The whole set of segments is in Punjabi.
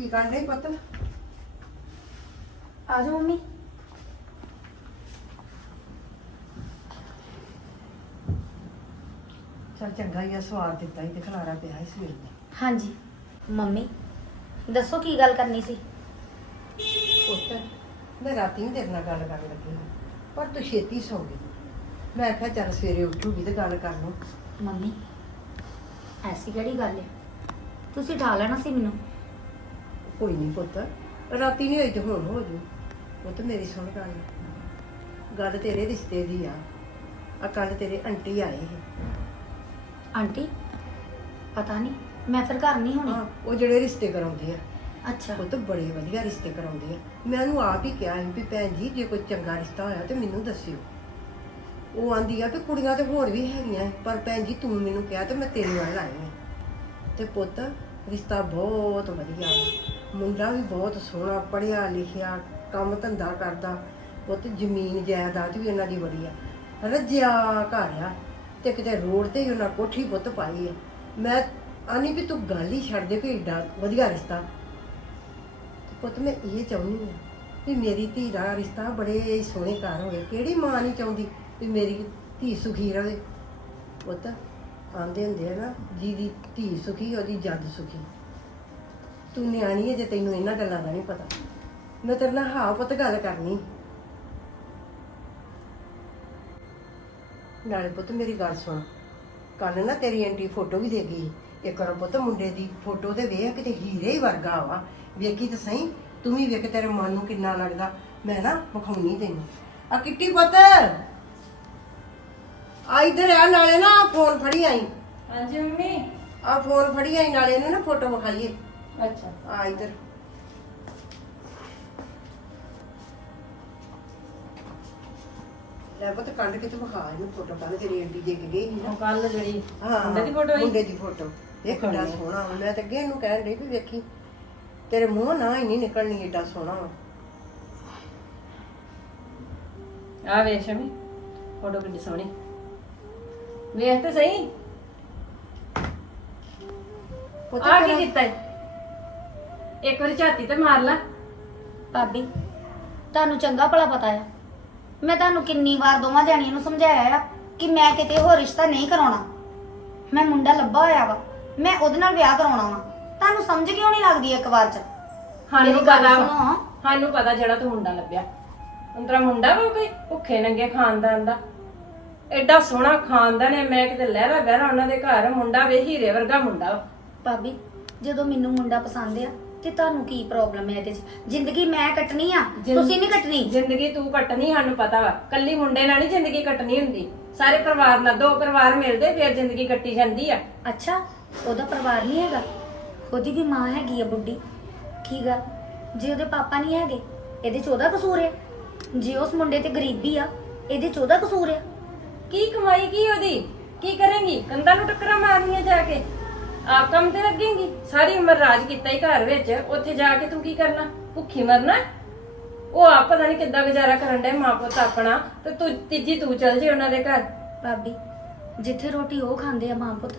ਕੀ ਕਰਨ ਡਈ ਪੁੱਤ? ਆ ਜਾਓ ਮੰਮੀ। ਚਲ ਚੰਗਾ ਹੀ ਆ ਸਵਾਦ ਦਿੱਤਾ ਹੀ ਤੇ ਖਲਾਰਾ ਪਿਆ ਸੀ ਸਵੇਰ ਦਾ। ਹਾਂਜੀ। ਮੰਮੀ ਦੱਸੋ ਕੀ ਗੱਲ ਕਰਨੀ ਸੀ? ਪੁੱਤ ਮੈਂ ਰਾਤੀ ਨਹੀਂ ਤੇਰੇ ਨਾਲ ਗੱਲ ਕਰਨ ਲੱਗੀ ਹਾਂ, ਪਰ ਤੂੰ ਛੇਤੀ ਸੌਂ ਗਈ। ਮੈਂ ਕਿਹਾ ਚੱਲ ਸਵੇਰੇ ਉੱਠੂਗੀ ਤੇ ਗੱਲ ਕਰ ਲਵਾਂ ਮੰਮੀ ਐਸੀ ਕਿਹੜੀ ਗੱਲ ਹੈ ਤੁਸੀਂ ਢਾ ਲੈਣਾ ਸੀ ਮੈਨੂੰ। ਕੋਈ ਨਹੀਂ ਪੁੱਤ। ਰਾਤੀ ਨਹੀਂ ਹੋਈ ਤੇ ਹੁਣ ਹੋ ਜੂ। ਪੁੱਤ ਮੇਰੀ ਸੁਣ ਗੱਲ। ਗੱਲ ਤੇਰੇ ਰਿਸ਼ਤੇ ਦੀ ਆ। ਆ ਕੱਲ ਤੇਰੇ ਆਂਟੀ ਆਏ ਸੀ। ਆਂਟੀ? ਪਤਾ ਨਹੀਂ ਮੈਂ ਫਿਰ ਘਰ ਨਹੀਂ ਹੋਣੀ। ਹਾਂ ਉਹ ਜਿਹੜੇ ਰਿਸ਼ਤੇ ਕਰਾਉਂਦੇ ਆ। ਅੱਛਾ। ਪੁੱਤ ਬੜੇ ਵਧੀਆ ਰਿਸ਼ਤੇ ਕਰਾਉਂਦੇ ਆ। ਮੈਂ ਉਹਨੂੰ ਆਪ ਹੀ ਕਿਹਾ ਸੀ ਵੀ ਭੈਣ ਜੀ ਜੇ ਕੋਈ ਚੰਗਾ ਰਿਸ਼ਤਾ ਹੋਇਆ ਤੇ ਮੈਨੂੰ ਦੱਸਿਓ। ਉਹ ਆਂਦੀ ਆ ਕਿ ਕੁੜੀਆਂ ਤੇ ਹੋਰ ਵੀ ਹੈਗੀਆਂ। ਪਰ ਭੈਣ ਜੀ ਤੂੰ ਮੈਨੂੰ ਕਿਹਾ ਤੇ ਮੈਂ ਤੇਰੇ ਵੱਲ ਆਈ ਹਾਂ ਤੇ ਪੁੱਤ ਰਿਸ਼ਤਾ ਬਹੁਤ ਵਧੀਆ ਮੁੰਡਾ ਵੀ ਬਹੁਤ ਸੋਹਣਾ, ਪੜ੍ਹਿਆ ਲਿਖਿਆ, ਕੰਮ ਧੰਦਾ ਕਰਦਾ। ਪੁੱਤ ਜ਼ਮੀਨ ਜਾਇਦਾਦ ਵੀ ਉਹਨਾਂ ਦੀ ਬੜੀ ਆ ਰੱਜਿਆ ਘਰ ਆ ਤੇ ਕਿਤੇ ਰੋਡ ਤੇ ਹੀ ਉਹਨਾਂ ਕੋਠੀ ਪੁੱਤ ਪਾਈ ਆ। ਮੈਂ ਆਨੀ ਵੀ ਤੂੰ ਗੱਲ ਹੀ ਛੱਡ ਦੇ ਵੀ ਏਡਾ ਵਧੀਆ ਰਿਸ਼ਤਾ। ਪੁੱਤ ਮੈਂ ਇਹ ਚਾਹੁੰਦੀ ਹਾਂ ਵੀ ਮੇਰੀ ਧੀ ਦਾ ਰਿਸ਼ਤਾ ਬੜੇ ਸੋਹਣੇ ਘਰ ਹੋਵੇ। ਕਿਹੜੀ ਮਾਂ ਨਹੀਂ ਚਾਹੁੰਦੀ ਵੀ ਮੇਰੀ ਧੀ ਸੁਖੀ ਰਹੇ ਪੁੱਤ ਆਂਦੇ ਹੁੰਦੇ ਆ ਨਾ, ਜਿਹਦੀ ਧੀ ਸੁਖੀ, ਉਹਦੀ ਜੱਜ ਸੁਖੀ। ਤੂੰ ਨਿਆਣੀ ਹੈ ਜੇ ਤੈਨੂੰ ਇਹਨਾਂ ਗੱਲਾਂ ਦਾ ਨਹੀਂ ਪਤਾ। ਮੈਂ ਤੇਰੇ ਨਾਲ ਹਾਂ ਪੁੱਤ ਗੱਲ ਕਰਨੀ। ਨਾਲੇ ਪੁੱਤ ਮੇਰੀ ਗੱਲ ਸੁਣ। ਕੱਲ ਨਾ ਤੇਰੀ ਆਂਟੀ ਫੋਟੋ ਵੀ ਦੇ ਗਈ। ਇੱਕ ਵਾਰ ਪੁੱਤ ਮੁੰਡੇ ਦੀ ਫੋਟੋ ਤੇ ਵੇਖ, ਕਿਤੇ ਹੀਰੇ ਹੀ ਵਰਗਾ ਵਾ। ਵੇਖੀ ਤਾਂ ਸਹੀ, ਤੂੰ ਵੀ ਵੇਖ ਤੇਰੇ ਮਨ ਨੂੰ ਕਿੰਨਾ ਲੱਗਦਾ। ਮੈਂ ਨਾ ਵਿਖਾਉਣੀ ਤੈਨੂੰ। ਆ ਕਿੱਟੀ ਪੁੱਤ! ਆ ਇੱਧਰ ਆ ਨਾਲੇ ਨਾ ਫੋਨ ਫੜੀ ਆਈ। ਹਾਂਜੀ ਮੰਮੀ। ਆ ਫੋਨ ਫੜੀ ਆਈ ਨਾਲੇ ਇਹਨੂੰ ਨਾ ਫੋਟੋ ਵਿਖਾਈਏ। ਅੱਛਾ। ਆ ਇੱਧਰ। ਲੈ ਪੁੱਤ ਕੱਢ ਕੇ ਤੂੰ ਵਿਖਾ ਇਹਨੂੰ ਫੋਟੋ ਕੱਲ ਤੇਰੀ ਆਂਟੀ ਦੇ ਕੇ ਗਈ ਸੀ ਨਾ। ਉਹ ਕੱਲ ਜਿਹੜੀ ਹਾਂ ਮੁੰਡੇ ਦੀ ਫੋਟੋ ਆਈ ਮੁੰਡੇ ਦੀ ਫੋਟੋ ਇਹ ਕਿੰਨਾ ਸੋਹਣਾ ਵਾ। ਮੈਂ ਤਾਂ ਅੱਗੇ ਇਹਨੂੰ ਕਹਿਣ ਡਈ ਵੀ ਵੇਖੀ ਤੇਰੇ ਮੂੰਹ ਨਾ ਹੀ ਨਹੀਂ ਨਿਕਲਣੀ ਏਡਾ ਸੋਹਣਾ ਵਾ। ਆ ਵੇਖ ਸ਼ਮੀ ਫੋਟੋ ਕਿੰਨੀ ਸੋਹਣੀ। ਵੇਖ ਤੇ ਸਹੀ। ਪੁੱਤ ਆ ਕੀ ਤੇਰਾ- ਕੀਤਾ ਈ? ਇੱਕ ਵਾਰੀ ਝਾਤੀ ਤੇ ਮਾਰ ਲਾ। ਭਾਬੀ ਤੁਹਾਨੂੰ ਚੰਗਾ ਭਲਾ ਪਤਾ ਆ। ਮੈਂ ਤੁਹਾਨੂੰ ਕਿੰਨੀ ਵਾਰ ਦੋਵਾਂ ਜਾਣੀਆਂ ਨੂੰ ਸਮਝਾਇਆ ਆ ਕਿ ਮੈਂ ਕਿਤੇ ਹੋਰ ਰਿਸ਼ਤਾ ਨਹੀਂ ਕਰਾਉਣਾ। ਮੈਂ ਮੁੰਡਾ ਲੱਭਾ ਹੋਇਆ ਵਾ ਮੈਂ ਉਹਦੇ ਨਾਲ ਵਿਆਹ ਕਰਾਉਣਾ ਵਾ। ਤੁਹਾਨੂੰ ਸਮਝ ਕਿਉਂ ਨਹੀਂ ਲੱਗਦੀ ਇੱਕ ਵਾਰ ਚ? ਸਾਨੂੰ ਮੇਰੀ ਗੱਲ ਪਤਾ ਸੁਣੋ। ਸਾਨੂੰ ਪਤਾ ਜਿਹੜਾ ਤੂੰ ਮੁੰਡਾ ਲੱਭਿਆ। ਅੰਤਰਾ ਮੁੰਡਾ ਵਾ ਕੋਈ ਭੁੱਖੇ ਨੰਗੇ ਖਾਨਦਾਨ ਦਾ। ਐਡਾ ਸੋਹਣਾ ਖਾਨਦਾਨ ਹੈ ਮੈਂ ਕਿਤੇ ਲਹਿਰਾ ਬਹਿਰਾ ਉਹਨਾਂ ਦੇ ਘਰ ਮੁੰਡਾ ਵੇ ਹੀਰੇ ਵਰਗਾ ਮੁੰਡਾ। ਵਾ ਭਾਬੀ ਜਦੋਂ ਮੈਨੂੰ ਮੁੰਡਾ ਪਸੰਦ ਆ ਤੇ ਤੁਹਾਨੂੰ ਕੀ ਪ੍ਰੋਬਲਮ ਹੈ ਇਹਦੇ 'ਚ? ਜ਼ਿੰਦਗੀ ਮੈਂ ਕੱਟਣੀ ਆ ਜ਼ਿੰਦ- ਤੁਸੀਂ ਨਹੀਂ ਕੱਟਣੀ? ਜ਼ਿੰਦਗੀ ਤੂੰ ਕੱਟਣੀ ਸਾਨੂੰ ਪਤਾ ਵਾ। ਕੱਲੀ ਮੁੰਡੇ ਨਾਲ ਨਹੀਂ ਜ਼ਿੰਦਗੀ ਕੱਟਣੀ ਹੁੰਦੀ। ਸਾਰੇ ਪਰਿਵਾਰ ਨਾਲ ਦੋ ਪਰਿਵਾਰ ਮਿਲਦੇ ਫਿਰ ਜ਼ਿੰਦਗੀ ਕੱਟੀ ਜਾਂਦੀ ਆ। ਅੱਛਾ ਉਹਦਾ ਪਰਿਵਾਰ ਨਹੀਂ ਹੈਗਾ? ਉਹਦੀ ਵੀ ਮਾਂ ਹੈਗੀ ਆ ਬੁੱਢੀ। ਕੀ ਗੱਲ? ਜੇ ਉਹਦੇ ਪਾਪਾ ਨਹੀਂ ਹੈਗੇ ਇਹਦੇ 'ਚ ਉਹਦਾ ਕਸੂਰ ਹੈ ਜੇ ਉਸ ਮੁੰਡੇ ਤੇ ਗਰੀਬੀ ਆ ਇਹਦੇ 'ਚ ਉਹਦਾ ਕਸੂਰ ਹੈ ਕੀ ਕਮਾਈ ਕੀ ਉਹਦੀ? ਕੀ ਕਰੇਂਗੀ? ਕੰਧਾਂ ਨੂੰ ਟੱਕਰਾਂ ਮਾਰਨੀਆਂ ਜਾ ਕੇ। ਆਪ ਕੰਮ ਤੇ ਲੱਗੇਂਗੀ? ਸਾਰੀ ਉਮਰ ਰਾਜ ਕੀਤਾ ਹੀ ਘਰ ਵਿੱਚ। ਉੱਥੇ ਜਾ ਕੇ ਤੂੰ ਕੀ ਕਰਨਾ? ਭੁੱਖੀ ਮਰਨਾ? ਉਹ ਆਪ ਪਤਾ ਨਹੀਂ ਕਿੱਦਾਂ ਗੁਜ਼ਾਰਾ ਕਰਨ ਦੇ ਮਾਂ ਪੁੱਤ ਆਪਣਾ। ਤੇ ਤੂੰ ਤੀਜੀ ਤੂੰ ਚੱਲ ਜੇ ਉਹਨਾਂ ਦੇ ਘਰ। ਭਾਬੀ ਜਿੱਥੇ ਰੋਟੀ ਉਹ ਖਾਂਦੇ ਆ ਮਾਂ ਪੁੱਤ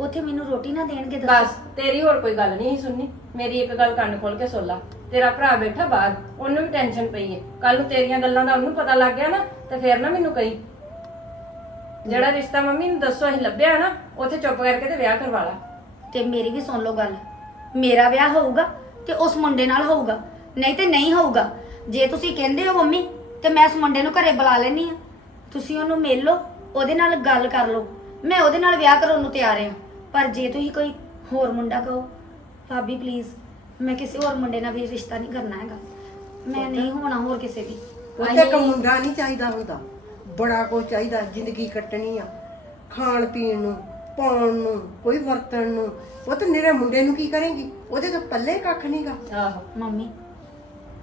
ਉੱਥੇ ਮੈਨੂੰ ਰੋਟੀ ਨਾ ਦੇਣਗੇ ਬਸ ਦੱਸੋ ਤੇਰੀ ਹੋਰ ਕੋਈ ਗੱਲ ਨਹੀਂ ਸੁਣਨੀ। ਮੇਰੀ ਇੱਕ ਗੱਲ ਕੰਨ ਖੋਲ ਕੇ ਸੁਣ ਲਾ। ਤੇਰਾ ਭਰਾ ਬੈਠਾ ਬਾਹਰ ਉਹਨੂੰ ਵੀ ਟੈਨਸ਼ਨ ਪਈ ਹੈ ਕੱਲ ਨੂੰ ਤੇਰੀਆਂ ਗੱਲਾਂ ਦਾ ਉਹਨੂੰ ਪਤਾ ਲੱਗ ਗਿਆ ਨਾ ਤੇ ਫੇਰ ਨਾ ਮੈਨੂੰ ਕਹੀ। ਜਿਹੜਾ ਰਿਸ਼ਤਾ ਮੰਮੀ ਨੂੰ ਦੱਸੋ ਅਸੀਂ ਲੱਭਿਆ ਨਾ ਉੱਥੇ ਚੁੱਪ ਕਰਕੇ ਤੇ ਵਿਆਹ ਕਰਵਾ ਲਾ। ਤੇ ਮੇਰੀ ਵੀ ਸੁਣ ਲਓ ਗੱਲ। ਮੇਰਾ ਵਿਆਹ ਹੋਊਗਾ ਤੇ ਉਸ ਮੁੰਡੇ ਨਾਲ ਹੋਊਗਾ ਨਹੀਂ ਤੇ ਨਹੀਂ ਹੋਊਗਾ। ਜੇ ਤੁਸੀਂ ਕਹਿੰਦੇ ਹੋ ਮੰਮੀ ਤੇ ਮੈਂ ਉਸ ਮੁੰਡੇ ਨੂੰ ਘਰੇ ਬੁਲਾ ਲੈਣੀ ਆ ਤੁਸੀਂ ਉਹਨੂੰ ਮਿਲ ਲਓ ਉਹਦੇ ਨਾਲ ਗੱਲ ਕਰ ਲਓ। ਮੈਂ ਉਹਦੇ ਨਾਲ ਵਿਆਹ ਕਰਾਉਣ ਨੂੰ ਤਿਆਰ ਹਾਂ। ਪਰ ਜੇ ਤੁਸੀਂ ਕੋਈ ਹੋਰ ਮੁੰਡਾ ਕਹੋ ਭਾਬੀ ਪਲੀਜ਼ ਮੈਂ ਕਿਸੇ ਹੋਰ ਮੁੰਡੇ ਨਾਲ ਵੀ ਰਿਸ਼ਤਾ ਨਹੀਂ ਕਰਨਾ ਹੈਗਾ। ਮੈਂ ਨਹੀਂ ਹੋਣਾ ਹੋਰ ਕਿਸੇ ਦੀ। ਉੱਤੇ ਇੱਕ ਮੁੰਡਾ ਨਹੀਂ ਚਾਹੀਦਾ ਹੁੰਦਾ। ਬੜਾ ਕੁਝ ਚਾਹੀਦਾ ਜ਼ਿੰਦਗੀ ਕੱਟਣੀ ਆ। ਖਾਣ ਪੀਣ ਨੂੰ ਪਾਉਣ ਨੂੰ ਕੋਈ ਵਰਤਣ ਨੂੰ। ਉਹ ਤਾਂ ਨਿਰੇ ਮੁੰਡੇ ਨੂੰ ਕੀ ਕਰੇਗੀ? ਉਹਦੇ ਤਾਂ ਪੱਲੇ ਕੱਖ ਨਹੀਂਗਾ ਆਹੋ ਮੰਮੀ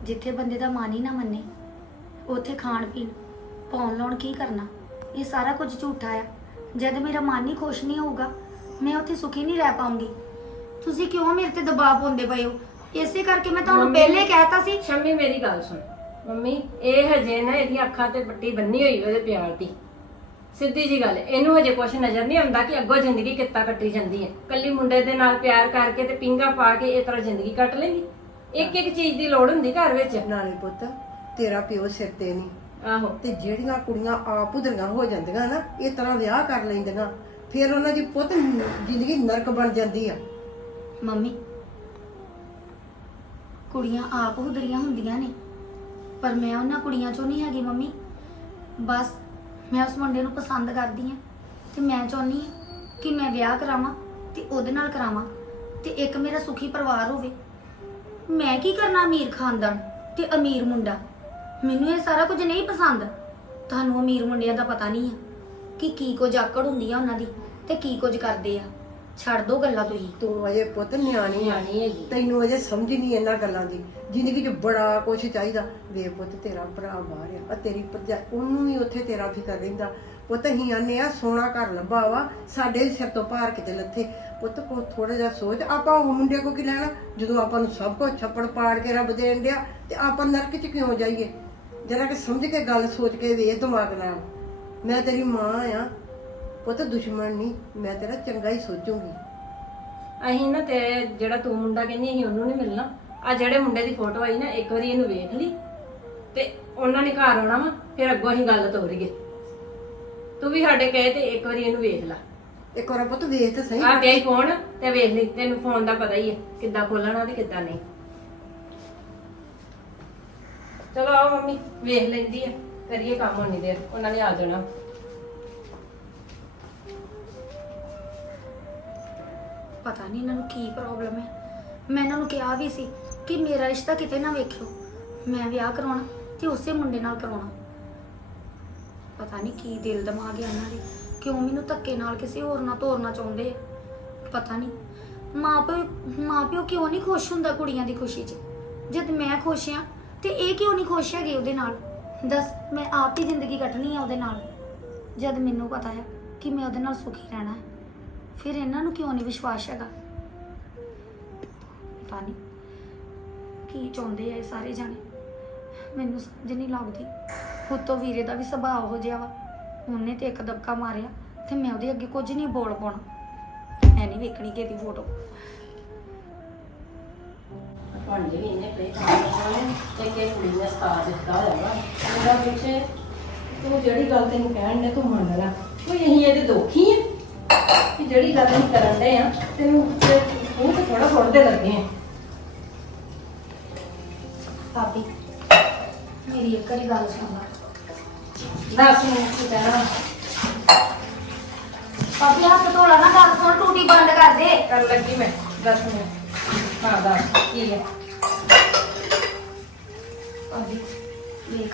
ਜਿੱਥੇ ਬੰਦੇ ਦਾ ਮਨ ਹੀ ਨਾ ਮੰਨੇ ਉੱਥੇ ਖਾਣ ਪੀਣ ਪਾਉਣ ਲਾਉਣ ਕੀ ਕਰਨਾ? ਇਹ ਸਾਰਾ ਕੁਝ ਝੂਠਾ ਆ। ਜਦ ਮੇਰਾ ਮਨ ਹੀ ਖੁਸ਼ ਨਹੀਂ ਹੋਊਗਾ ਮੈਂ ਉੱਥੇ ਸੁਖੀ ਨਹੀਂ ਰਹਿ ਪਾਉਂਗੀ ਤੁਸੀਂ ਕਿਉਂ ਮੇਰੇ ਤੇ ਦਬਾਅ ਪਾਉਂਦੇ ਪਏ ਹੋ? ਇਸੇ ਕਰਕੇ ਮੈਂ ਤੁਹਾਨੂੰ ਮੰਮੀ- ਪਹਿਲੇ ਕਹਿਤਾ ਸੀ। ਸ਼ੰਮੀ ਮੇਰੀ ਗੱਲ ਸੁਣ। ਮੰਮੀ ਇਹ ਹਜੇ ਨਾ ਇਹਦੀਆਂ ਅੱਖਾਂ ਤੇ ਪੱਟੀ ਬੰਨੀ ਹੋਈ ਉਹਦੇ ਪਿਆਰ ਦੀ। ਸਿੱਧੀ ਜੀ ਗੱਲ ਇਹਨੂੰ ਹਜੇ ਕੁਝ ਨਜ਼ਰ ਨਹੀਂ ਆਉਂਦਾ ਕਿ ਅੱਗੋਂ ਜ਼ਿੰਦਗੀ ਕਿੱਦਾਂ ਕੱਟੀ ਜਾਂਦੀ ਹੈ। ਕੱਲੀ ਮੁੰਡੇ ਦੇ ਨਾਲ ਪਿਆਰ ਕਰਕੇ ਤੇ ਪਿੰਗਾ ਪਾ ਕੇ ਇਹ ਤਰ੍ਹਾਂ ਜ਼ਿੰਦਗੀ ਕੱਟ ਲੇਗੀ ਇੱਕ ਇੱਕ ਚੀਜ਼ ਦੀ ਲੋੜ ਹੁੰਦੀ ਘਰ ਵਿੱਚ। ਨਾਲੇ ਪੁੱਤ ਤੇਰਾ ਪਿਓ ਸਿਰ ਤੇ ਨਹੀਂ। ਆਹੋ। ਤੇ ਜਿਹੜੀਆਂ ਕੁੜੀਆਂ ਆਪ ਉਧਰੀਆਂ ਹੋ ਜਾਂਦੀਆਂ ਨਾ ਇਹ ਤਰ੍ਹਾਂ ਵਿਆਹ ਕਰ ਲੈਂਦੀਆਂ। ਫਿਰ ਉਹਨਾਂ ਦੀ ਪੁੱਤ ਜ਼ਿੰਦਗੀ ਨਰਕ ਬਣ ਜਾਂਦੀ ਆ। ਮੰਮੀ ਕੁੜੀਆਂ ਆਪ ਹੁਦਰੀਆਂ ਹੁੰਦੀਆਂ ਨੇ। ਪਰ ਮੈਂ ਉਹਨਾਂ ਕੁੜੀਆਂ ਚੋਂ ਨਹੀਂ ਹੈਗੀ ਮੰਮੀ। ਬਸ ਮੈਂ ਉਸ ਮੁੰਡੇ ਨੂੰ ਪਸੰਦ ਕਰਦੀ ਆ ਤੇ ਮੈਂ ਚਾਹੁੰਦੀ ਆ ਕਿ ਮੈਂ ਵਿਆਹ ਕਰਾਵਾਂ ਤੇ ਉਹਦੇ ਨਾਲ ਕਰਾਵਾਂ ਤੇ ਇੱਕ ਮੇਰਾ ਸੁਖੀ ਪਰਿਵਾਰ ਹੋਵੇ। ਮੈਂ ਕੀ ਕਰਨਾ ਅਮੀਰ ਖਾਨਦਾਨ ਤੇ ਅਮੀਰ ਮੁੰਡਾ? ਮੈਨੂੰ ਇਹ ਸਾਰਾ ਕੁਝ ਨਹੀਂ ਪਸੰਦ। ਤੁਹਾਨੂੰ ਅਮੀਰ ਮੁੰਡਿਆਂ ਦਾ ਪਤਾ ਨਹੀਂ ਆ ਕਿ ਕੀ ਕੁਝ ਆਕੜ ਹੁੰਦੀ ਆ ਉਹਨਾਂ ਦੀ ਤੇ ਕੀ ਕੁਝ ਕਰਦੇ ਆ। ਛੱਡ ਦੋ ਗੱਲਾਂ ਤੁਸੀਂ। ਤੂੰ ਅਜੇ ਪੁੱਤ ਨਿਆਣੀ ਆ। ਨਿਆਣੀ ਹੈਗੀ। ਤੈਨੂੰ ਅਜੇ ਸਮਝ ਨਹੀਂ ਇਹਨਾਂ ਗੱਲਾਂ ਦੀ। ਜ਼ਿੰਦਗੀ 'ਚ ਬੜਾ ਕੁਝ ਚਾਹੀਦਾ। ਵੇ ਪੁੱਤ ਤੇਰਾ ਭਰਾ ਬਾਹਰ ਆ। ਆ ਤੇਰੀ ਭਰਜਾ ਉਹਨੂੰ ਵੀ ਉੱਥੇ ਤੇਰਾ ਫਿਕਰ ਰਹਿੰਦਾ। ਪੁੱਤ ਅਸੀਂ ਆਨੇ ਆ ਸੋਹਣਾ ਘਰ ਲੱਭਾ ਵਾ। ਸਾਡੇ ਵੀ ਸਿਰ ਤੋਂ ਭਾਰ ਕਿਤੇ ਲੱਥੇ। ਪੁੱਤ ਕੋ ਥੋੜਾ ਜਿਹਾ ਸੋਚ। ਆਪਾਂ ਉਹ ਮੁੰਡੇ ਕੋ ਕੀ ਲੈਣਾ? ਜਦੋਂ ਆਪਾਂ ਨੂੰ ਸਭ ਕੁਝ ਛੱਪੜ ਪਾੜ ਕੇ ਰੱਬ ਦੇਣ ਡਿਆ ਤੇ ਆਪਾਂ ਨਰਕ 'ਚ ਕਿਉਂ ਜਾਈਏ? ਜਰਾ ਕਿ ਸਮਝ ਕੇ ਗੱਲ ਸੋਚ ਕੇ ਵੇਖ ਦਿਮਾਗ ਨਾਲ। ਮੈਂ ਤੇਰੀ ਮਾਂ ਆ। ਪੁੱਤ ਦੁਸ਼ਮਣ ਨਹੀਂ ਮੈਂ ਤੇਰਾ ਚੰਗਾ ਹੀ ਸੋਚੂੰਗੀ। ਅਸੀਂ ਨਾ ਤੇ ਜਿਹੜਾ ਤੂੰ ਮੁੰਡਾ ਕਹਿੰਦੀ ਅਸੀਂ ਉਹਨੂੰ ਨਹੀਂ ਮਿਲਣਾ। ਆ ਜਿਹੜੇ ਮੁੰਡੇ ਦੀ ਫੋਟੋ ਆਈ ਨਾ ਇੱਕ ਵਾਰੀ ਇਹਨੂੰ ਵੇਖ ਲਈ। ਤੇ ਉਹਨਾਂ ਨੇ ਘਰ ਆਉਣਾ ਵਾ ਫਿਰ ਅੱਗੋਂ ਅਸੀਂ ਗੱਲ ਤੋਰੀਏ। ਤੂੰ ਵੀ ਸਾਡੇ ਕਹੇ ਤੇ ਇੱਕ ਵਾਰੀ ਇਹਨੂੰ ਵੇਖ ਲੈ। ਇੱਕ ਵਾਰ ਪੁੱਤ ਵੇਖ ਤੇ ਸਹੀ। ਆ ਹੀ ਫੋਨ ਤੇ ਵੇਖ ਲਈ ਤੈਨੂੰ ਫੋਨ ਦਾ ਪਤਾ ਹੀ ਹੈ ਕਿੱਦਾਂ ਖੋਲਣਾ ਤੇ ਕਿੱਦਾਂ ਨਹੀਂ। ਚਲੋ ਆਓ ਮੰਮੀ ਵੇਖ ਲੈਂਦੀ ਆ ਕਰੀਏ ਕੰਮ ਹੋਣੀ ਦੇਰ ਉਹਨਾਂ ਨੇ ਆ ਜਾਣਾ। ਪਤਾ ਨਹੀਂ ਇਹਨਾਂ ਨੂੰ ਕੀ ਪ੍ਰੋਬਲਮ ਹੈ। ਮੈਂ ਇਹਨਾਂ ਨੂੰ ਕਿਹਾ ਵੀ ਸੀ ਕਿ ਮੇਰਾ ਰਿਸ਼ਤਾ ਕਿਤੇ ਨਾ ਵੇਖਿਓ। ਮੈਂ ਵਿਆਹ ਕਰਾਉਣਾ ਤੇ ਉਸੇ ਮੁੰਡੇ ਨਾਲ ਕਰਾਉਣਾ। ਪਤਾ ਨਹੀਂ ਕੀ ਦਿਲ ਦਿਮਾਗ ਹੈ ਇਹਨਾਂ ਦੇ। ਕਿਉਂ ਮੈਨੂੰ ਧੱਕੇ ਨਾਲ ਕਿਸੇ ਹੋਰ ਨਾਲ ਤੋਰਨਾ ਚਾਹੁੰਦੇ ਆ? ਪਤਾ ਨਹੀਂ। ਮਾਪਿਓ ਮਾਪਿਓ ਕਿਉਂ ਨਹੀਂ ਖੁਸ਼ ਹੁੰਦਾ ਕੁੜੀਆਂ ਦੀ ਖੁਸ਼ੀ 'ਚ? ਜਦ ਮੈਂ ਖੁਸ਼ ਆ ਤੇ ਇਹ ਕਿਉਂ ਨਹੀਂ ਖੁਸ਼ ਹੈਗੇ ਉਹਦੇ ਨਾਲ? ਦੱਸ, ਮੈਂ ਆਪ ਹੀ ਜ਼ਿੰਦਗੀ ਕੱਟਣੀ ਆ ਉਹਦੇ ਨਾਲ? ਜਦ ਮੈਨੂੰ ਪਤਾ ਹੈ ਕਿ ਮੈਂ ਉਹਦੇ ਨਾਲ ਸੁਖੀ ਰਹਿਣਾ ਹੈ। ਫਿਰ ਇਹਨਾਂ ਨੂੰ ਕਿਉਂ ਨਹੀਂ ਵਿਸ਼ਵਾਸ ਹੈਗਾ? ਪਤਾ ਨਹੀਂ। ਕੀ ਚਾਹੁੰਦੇ ਆ ਇਹ ਸਾਰੇ ਜਾਣੇ? ਮੈਨੂੰ ਸਮਝ ਨਹੀਂ ਲੱਗਦੀ। ਉੱਤੋਂ ਵੀਰੇ ਦਾ ਵੀ ਸੁਭਾਅ ਹੋ ਜਿਹਾ ਵਾ। ਉਹਨੇ ਤੇ ਇੱਕ ਦਬਕਾ ਮਾਰਿਆ ਤੇ ਮੈਂ ਉਹਦੇ ਅੱਗੇ ਕੁਝ ਨਹੀਂ ਬੋਲ ਪਾਉਣਾ। ਮੈਂ ਨਹੀਂ ਵੇਖਣੀ ਕਿਹਦੀ ਫੋਟੋ ਭਾਂਡੇ ਵੀ ਇਹਨੇ ਪਏ ਖਾਣੇ ਤੇ ਕਿ ਕੁੜੀ ਨੇ ਸਤਾ ਦਿੱਤਾ ਹੋਇਆ ਉਹਦਾ ਪਿੱਛੇ ਤੂੰ ਜਿਹੜੀ ਗੱਲ ਤੈਨੂੰ ਕਹਿਣ ਦੇ ਤੂੰ ਮੰਨ ਲੈ। ਕੋਈ ਅਸੀਂ ਇਹਦੇ ਦੋਖੀ ਆ? ਕਿ ਜਿਹੜੀ ਗੱਲ ਅਸੀਂ ਕਰਨ ਦੇ ਆ ਤੈਨੂੰ ਤੇ ਤੂੰ ਥੋੜਾ ਫੁੱਟਦੇ ਲੱਗੇ ਆ। ਭਾਬੀ ਮੇਰੀ ਇੱਕ ਵਾਰੀ ਗੱਲ ਸੁਣ ਲਾ। ਦੱਸ ਮੈਨੂੰ ਕੀ ਕਹਿਣਾ? ਭਾਬੀ ਹੱਥ ਧੋਲਾ ਨਾ ਗੱਲ ਸੁਣ ਟੂਟੀ ਬੰਦ ਕਰ ਦੇ। ਕਰ ਲੱਗੀ ਮੈਂ ਦੱਸ ਮੈਨੂੰ। ਹਾਂ ਦੱਸ ਕੀ ਹੈ ਭਾਬੀ ਵੇਖ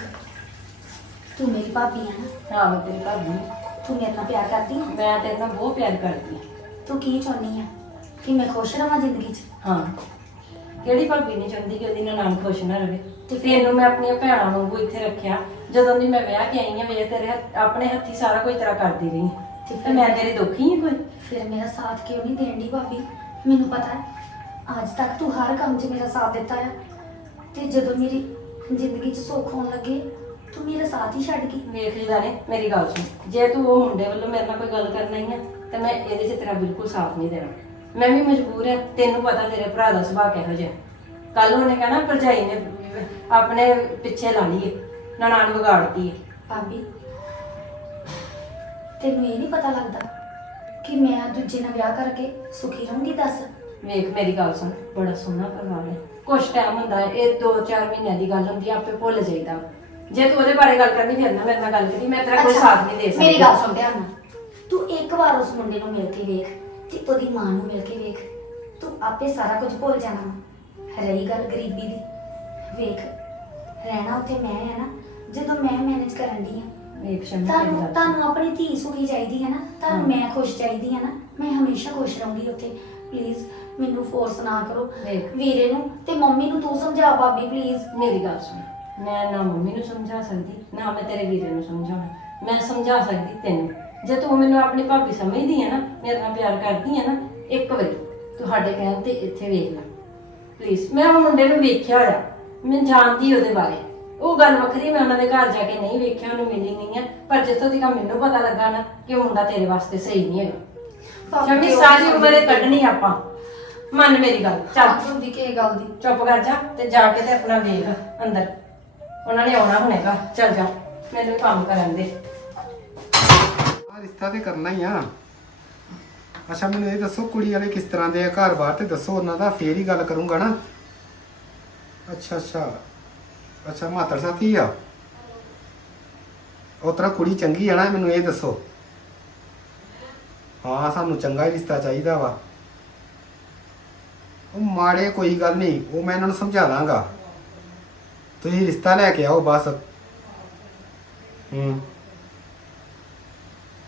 ਤੂੰ ਮੇਰੀ ਭਾਬੀ ਆ ਨਾ। ਹਾਂ ਮੈਂ ਤੇਰੀ ਭਾਬੀ ਹਾਂ। ਤੂੰ ਮੇਰੇ ਨਾਲ ਪਿਆਰ ਕਰਦੀ ਆ? ਮੈਂ ਤੇਰੇ ਨਾਲ ਬਹੁਤ ਪਿਆਰ ਕਰਦੀ ਹਾਂ ਤੂੰ ਕੀ ਚਾਹੁੰਦੀ ਆ? ਕਿ ਮੈਂ ਖੁਸ਼ ਰਵਾਂ ਜ਼ਿੰਦਗੀ 'ਚ? ਹਾਂ। ਕਿਹੜੀ ਭਾਬੀ ਨਹੀਂ ਚਾਹੁੰਦੀ ਕਿ ਉਹਦੀ ਨਨਾਣ ਖੁਸ਼ ਨਾ ਰਹੇ ਤੇ ਫਿਰ- ਤੈਨੂੰ ਮੈਂ ਆਪਣੀਆਂ ਭੈਣਾਂ ਵਾਂਗੂ ਇੱਥੇ ਰੱਖਿਆ। ਜਦੋਂ ਦੀ ਮੈਂ ਵਿਆਹ ਕੇ ਆਈ ਹਾਂ ਵੇ ਤੇਰੇ ਹੱਥ- ਆਪਣੇ ਹੱਥੀ ਸਾਰਾ ਕੁਝ ਤੇਰਾ ਕਰਦੀ ਰਹੀ ਹਾਂ। ਤੇ ਤੇ ਮੈਂ ਤੇਰੀ ਦੁਖੀ ਹਾਂ ਕੋਈ? ਫਿਰ ਮੇਰਾ ਸਾਥ ਕਿਉਂ ਨਹੀਂ ਦੇਣ ਦੀ ਭਾਬੀ? ਮੈਨੂੰ ਪਤਾ ਹੈ ਅੱਜ ਤੱਕ ਤੂੰ ਹਰ ਕੰਮ 'ਚ ਮੇਰਾ ਸਾਥ ਦਿੱਤਾ ਹੈ ਤੇ ਜਦੋਂ ਮੇਰੀ ਜ਼ਿੰਦਗੀ 'ਚ ਸੁੱਖ ਹੋਣ ਲੱਗੇ ਤੂੰ ਮੇਰਾ ਸਾਥ ਹੀ ਛੱਡ ਗਈ। ਵੇਖ ਲਈ ਜਾਨੇ ਮੇਰੀ ਗੱਲ ਸੁਣ। ਜੇ ਤੂੰ ਉਹ ਮੁੰਡੇ ਵੱਲੋਂ ਮੇਰੇ ਨਾਲ ਕੋਈ ਗੱਲ ਕਰਨਾ ਹੀ ਆ ਤੇ ਮੈਂ ਇਹਦੇ 'ਚ ਤੇਰਾ ਬਿਲਕੁਲ ਸਾਥ ਨਹੀਂ ਦੇਣਾ। ਮੈਂ ਵੀ ਮਜਬੂਰ ਹਾਂ ਤੈਨੂੰ ਪਤਾ ਤੇਰੇ ਭਰਾ ਦਾ ਸੁਭਾਅ ਕਿਹੋ ਜਿਹਾ। ਕੱਲ ਉਹਨੇ ਕਹਿਣਾ ਭਰਜਾਈ ਨੇ ਆਪਣੇ ਪਿੱਛੇ ਲਾ ਲਈ ਹੈ ਨਨਾਣ ਵਿਗਾੜਤੀ ਭਾਬੀ ਤੈਨੂੰ ਇਹ ਨਹੀਂ ਪਤਾ ਲੱਗਦਾ ਕਿ ਮੈਂ ਦੂਜੇ ਨਾਲ ਵਿਆਹ ਕਰਕੇ ਸੁਖੀ ਰਹੂੰਗੀ ਦੱਸ? ਵੇਖ ਮੇਰੀ ਗੱਲ ਸੁਣ ਬੜਾ ਸੋਹਣਾ ਪਰਿਵਾਰ ਹੈ। ਕੁਛ ਟਾਈਮ ਹੁੰਦਾ ਇਹ 2-4 ਮਹੀਨਿਆਂ ਦੀ ਗੱਲ ਹੁੰਦੀ ਹੈ ਆਪੇ ਭੁੱਲ ਜਾਈਦਾ। ਜੇ ਤੂੰ ਉਹਦੇ ਬਾਰੇ ਗੱਲ ਕਰਨੀ ਫਿਰ ਨਾ ਮੇਰੇ ਨਾਲ ਗੱਲ ਕਰੀ ਮੈਂ ਤੇਰਾ ਕੋਈ ਸਾਥ ਨਹੀਂ ਦੇ ਸਕਦੀ। ਮੇਰੀ ਗੱਲ ਸੁਣ ਧਿਆਨ ਨਾਲ। ਤੂੰ ਇੱਕ ਵਾਰ ਉਸ ਮੁੰਡੇ ਨੂੰ ਮਿਲ ਕੇ ਵੇਖ ਤੇ ਉਹਦੀ ਮਾਂ ਨੂੰ ਮਿਲ ਕੇ ਵੇਖ। ਤੂੰ ਆਪੇ ਸਾਰਾ ਕੁਝ ਭੁੱਲ ਜਾਣਾ। ਰਹੀ ਗੱਲ ਗਰੀਬੀ ਦੀ। ਵੇਖ ਰਹਿਣਾ ਉੱਥੇ ਮੈਂ ਆ ਨਾ ਜਦੋਂ ਮੈਂ ਮੈਨੇਜ ਕਰਨ ਦੀ ਆ। ਵੇਖ ਸ਼ਮੀ ਤੁਹਾਨੂੰ। ਤੁਹਾਨੂੰ ਆਪਣੀ ਧੀ ਸੁਖੀ ਚਾਹੀਦੀ ਹੈ ਨਾ। ਤੁਹਾਨੂੰ। ਮੈਂ ਖੁਸ਼ ਚਾਹੀਦੀ ਹੈ ਨਾ। ਮੈਂ ਹਮੇਸ਼ਾ ਖੁਸ਼ ਰਹੂੰਗੀ ਉੱਥੇ। ਪਲੀਜ਼ ਮੈਨੂੰ ਫੋਰਸ ਨਾ ਕਰੋ। ਵੇਖ। ਵੀਰੇ ਨੂੰ ਤੇ ਮੰਮੀ ਨੂੰ ਤੂੰ ਸਮਝਾ ਭਾਬੀ ਪਲੀਜ਼ ਮੇਰੀ ਗੱਲ ਸੁਣ। ਮੈਂ ਨਾ ਮੰਮੀ ਨੂੰ ਸਮਝਾ ਸਕਦੀ ਨਾ ਮੈਂ ਤੇਰੇ ਵੀਰੇ ਨੂੰ ਸਮਝਾਉਣਾ। ਮੈਂ ਸਮਝਾ ਸਕਦੀ ਤੈਨੂੰ। ਜੇ ਤੂੰ ਮੈਨੂੰ ਆਪਣੀ ਭਾਬੀ ਸਮਝਦੀ ਹੈ ਨਾ ਮੇਰੇ ਨਾਲ ਪਿਆਰ ਕਰਦੀ ਹੈ ਨਾ ਇੱਕ ਵਾਰੀ ਤੁਹਾਡੇ ਕਹਿਣ ਤੇ ਇੱਥੇ ਵੇਖ ਲੈ। ਪਲੀਜ਼ ਮੈਂ ਉਹ ਮੁੰਡੇ ਨੂੰ ਵੇਖਿਆ ਹੋਇਆ। ਮੈਂ ਜਾਣਦੀ ਉਹਦੇ ਬਾਰੇ। ਉਹ ਗੱਲ ਵੱਖਰੀ ਮੈਂ ਉਹਨਾਂ ਦੇ ਘਰ ਜਾ ਕੇ ਨਹੀਂ ਵੇਖਿਆ ਉਹਨੂੰ ਮਿਲੀ ਨਹੀਂ ਹੈ ਪਰ ਜਿੱਥੋਂ ਦੀ ਮੈਨੂੰ ਪਤਾ ਲੱਗਾ ਨਾ ਕਿ ਉਹ ਮੁੰਡਾ ਤੇਰੇ ਵਾਸਤੇ ਸਹੀ ਨਹੀਂ ਹੈਗਾ। ਸ਼ਮੀ ਸਾਰੀ ਉਮਰ ਇਹ? ਕੱਢਣੀ ਆਪਾਂ। ਮੰਨ ਮੇਰੀ ਗੱਲ ਚੱਲ। ਹੁੰਦੀ ਕੀ ਗੱਲ ਦੀ? ਚੁੱਪ ਕਰ ਜਾ ਤੇ ਜਾ ਕੇ ਤੇ ਆਪਣਾ ਵੇਖ ਅੰਦਰ। ਉਹਨਾਂ ਨੇ ਆਉਣਾ ਹੁਣੇਗਾ। ਚੱਲ ਜਾ ਮੈਨੂੰ ਕੰਮ ਕਰਨ ਦੇ। ਆ ਰਿਸ਼ਤਾ ਤੇ ਕਰਨਾ ਹੀ ਆ। ਅੱਛਾ, ਮੈਨੂੰ ਇਹ ਦੱਸੋ ਕੁੜੀ ਵਾਲੇ ਕਿਸ ਤਰ੍ਹਾਂ ਦੇ ਆ ਘਰ-ਬਾਰ ਤੇ ਦੱਸੋ ਉਹਨਾਂ ਦਾ, ਫੇਰ ਹੀ ਗੱਲ ਕਰੂੰਗਾ ਨਾ। ਅੱਛਾ ਅੱਛਾ। ਅੱਛਾ ਮਾਤਰ ਸਾਥੀ ਆ। ਉਹ ਤਰ੍ਹਾਂ ਕੁੜੀ ਚੰਗੀ ਆ ਨਾ, ਮੈਨੂੰ ਇਹ ਦੱਸੋ। ਹਾਂ, ਸਾਨੂੰ ਚੰਗਾ ਹੀ ਰਿਸ਼ਤਾ ਚਾਹੀਦਾ ਵਾ। ਉਹ ਮਾੜੇ ਕੋਈ ਗੱਲ ਨਹੀਂ, ਉਹ ਮੈਂ ਇਹਨਾਂ ਨੂੰ ਸਮਝਾ ਦਾਂਗਾ। ਤੁਸੀਂ ਰਿਸ਼ਤਾ ਲੈ ਕੇ ਆਓ ਬਸ। ਹੂੰ।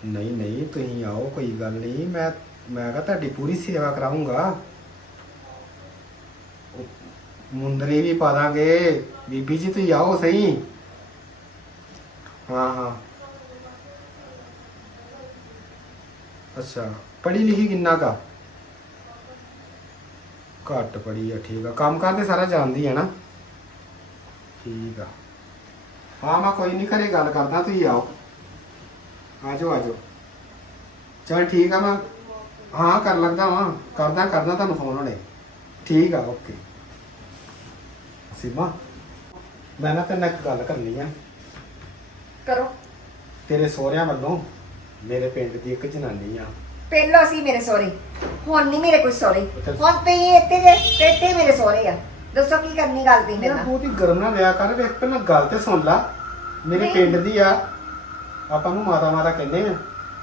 ਨਹੀਂ ਨਹੀਂ ਤੁਸੀਂ ਆਓ ਕੋਈ ਗੱਲ ਨਹੀਂ। ਮੈਂ ਮੈਂ ਕਹਾ ਤੁਹਾਡੀ ਪੂਰੀ ਸੇਵਾ ਕਰਾਉਂਗਾ ਮੁੰਦਰੀ ਵੀ ਪਾ ਦਾਂਗੇ। ਬੀਬੀ ਜੀ ਤੁਸੀਂ ਆਓ ਸਹੀ। ਹਾਂ ਹਾਂ। ਅੱਛਾ ਪੜ੍ਹੀ ਲਿਖੀ ਕਿੰਨਾ ਕਾ ਘੱਟ ਪੜ੍ਹੀ ਆ ਠੀਕ ਆ। ਕੰਮ ਕਰਦੇ ਸਾਰਾ ਜਾਣਦੀ ਹੈ ਨਾ? ਠੀਕ ਆ। ਹਾਂ ਮੈਂ ਕੋਈ ਨਹੀਂ ਘਰੇ ਗੱਲ ਕਰਦਾ ਤੁਸੀਂ ਆਓ। ਆਜੋ ਆਜੋ। ਚਲ ਠੀਕ ਆ ਮੈਂ ਹਾਂ ਕਰ ਲੱਗਦਾ ਵਾਂ। ਕਰਦਾ ਕਰਦਾ ਤੁਹਾਨੂੰ ਫੋਨ ਹੁਣੇ। ਠੀਕ ਆ ਓਕੇ ਸੀਮਾ ਮੈਂ ਨਾ ਤੇਰੇ ਨਾਲ ਇੱਕ ਗੱਲ ਕਰਨੀ ਆ। ਕਰੋ। ਤੇਰੇ ਸਹੁਰਿਆਂ ਵੱਲੋਂ ਮੇਰੇ ਪਿੰਡ ਦੀ ਇੱਕ ਜਨਾਨੀ ਆ। ਪਹਿਲਾਂ ਸੀ ਮੇਰੇ ਸਹੁਰੇ ਹੁਣ ਨਹੀਂ ਮੇਰੇ ਕੋਈ ਸਹੁਰੇ। ਅੱਛਾ। ਹੁਣ ਤੇ ਇਹ ਇੱਥੇ ਤੇ ਇੱਥੇ ਮੇਰੇ ਸਹੁਰੇ ਆ। ਦੱਸੋ ਕੀ ਕਰਨੀ ਗੱਲ ਦੀ ਮੇਰੇ ਮੇਰਾ ਨਾਲ? ਬਹੁਤ ਗਰਮ ਨਾ ਲਿਆ ਕਰ ਵੇਖ ਪਹਿਲਾਂ ਗੱਲ ਤੇ ਸੁਣ ਲਾ। ਮੇਰੇ ਨਹੀਂ। ਪਿੰਡ ਦੀ ਆ ਆਪਾਂ ਨੂੰ ਮਾਤਾ ਮਾਤਾ ਕਹਿੰਦੇ ਆ।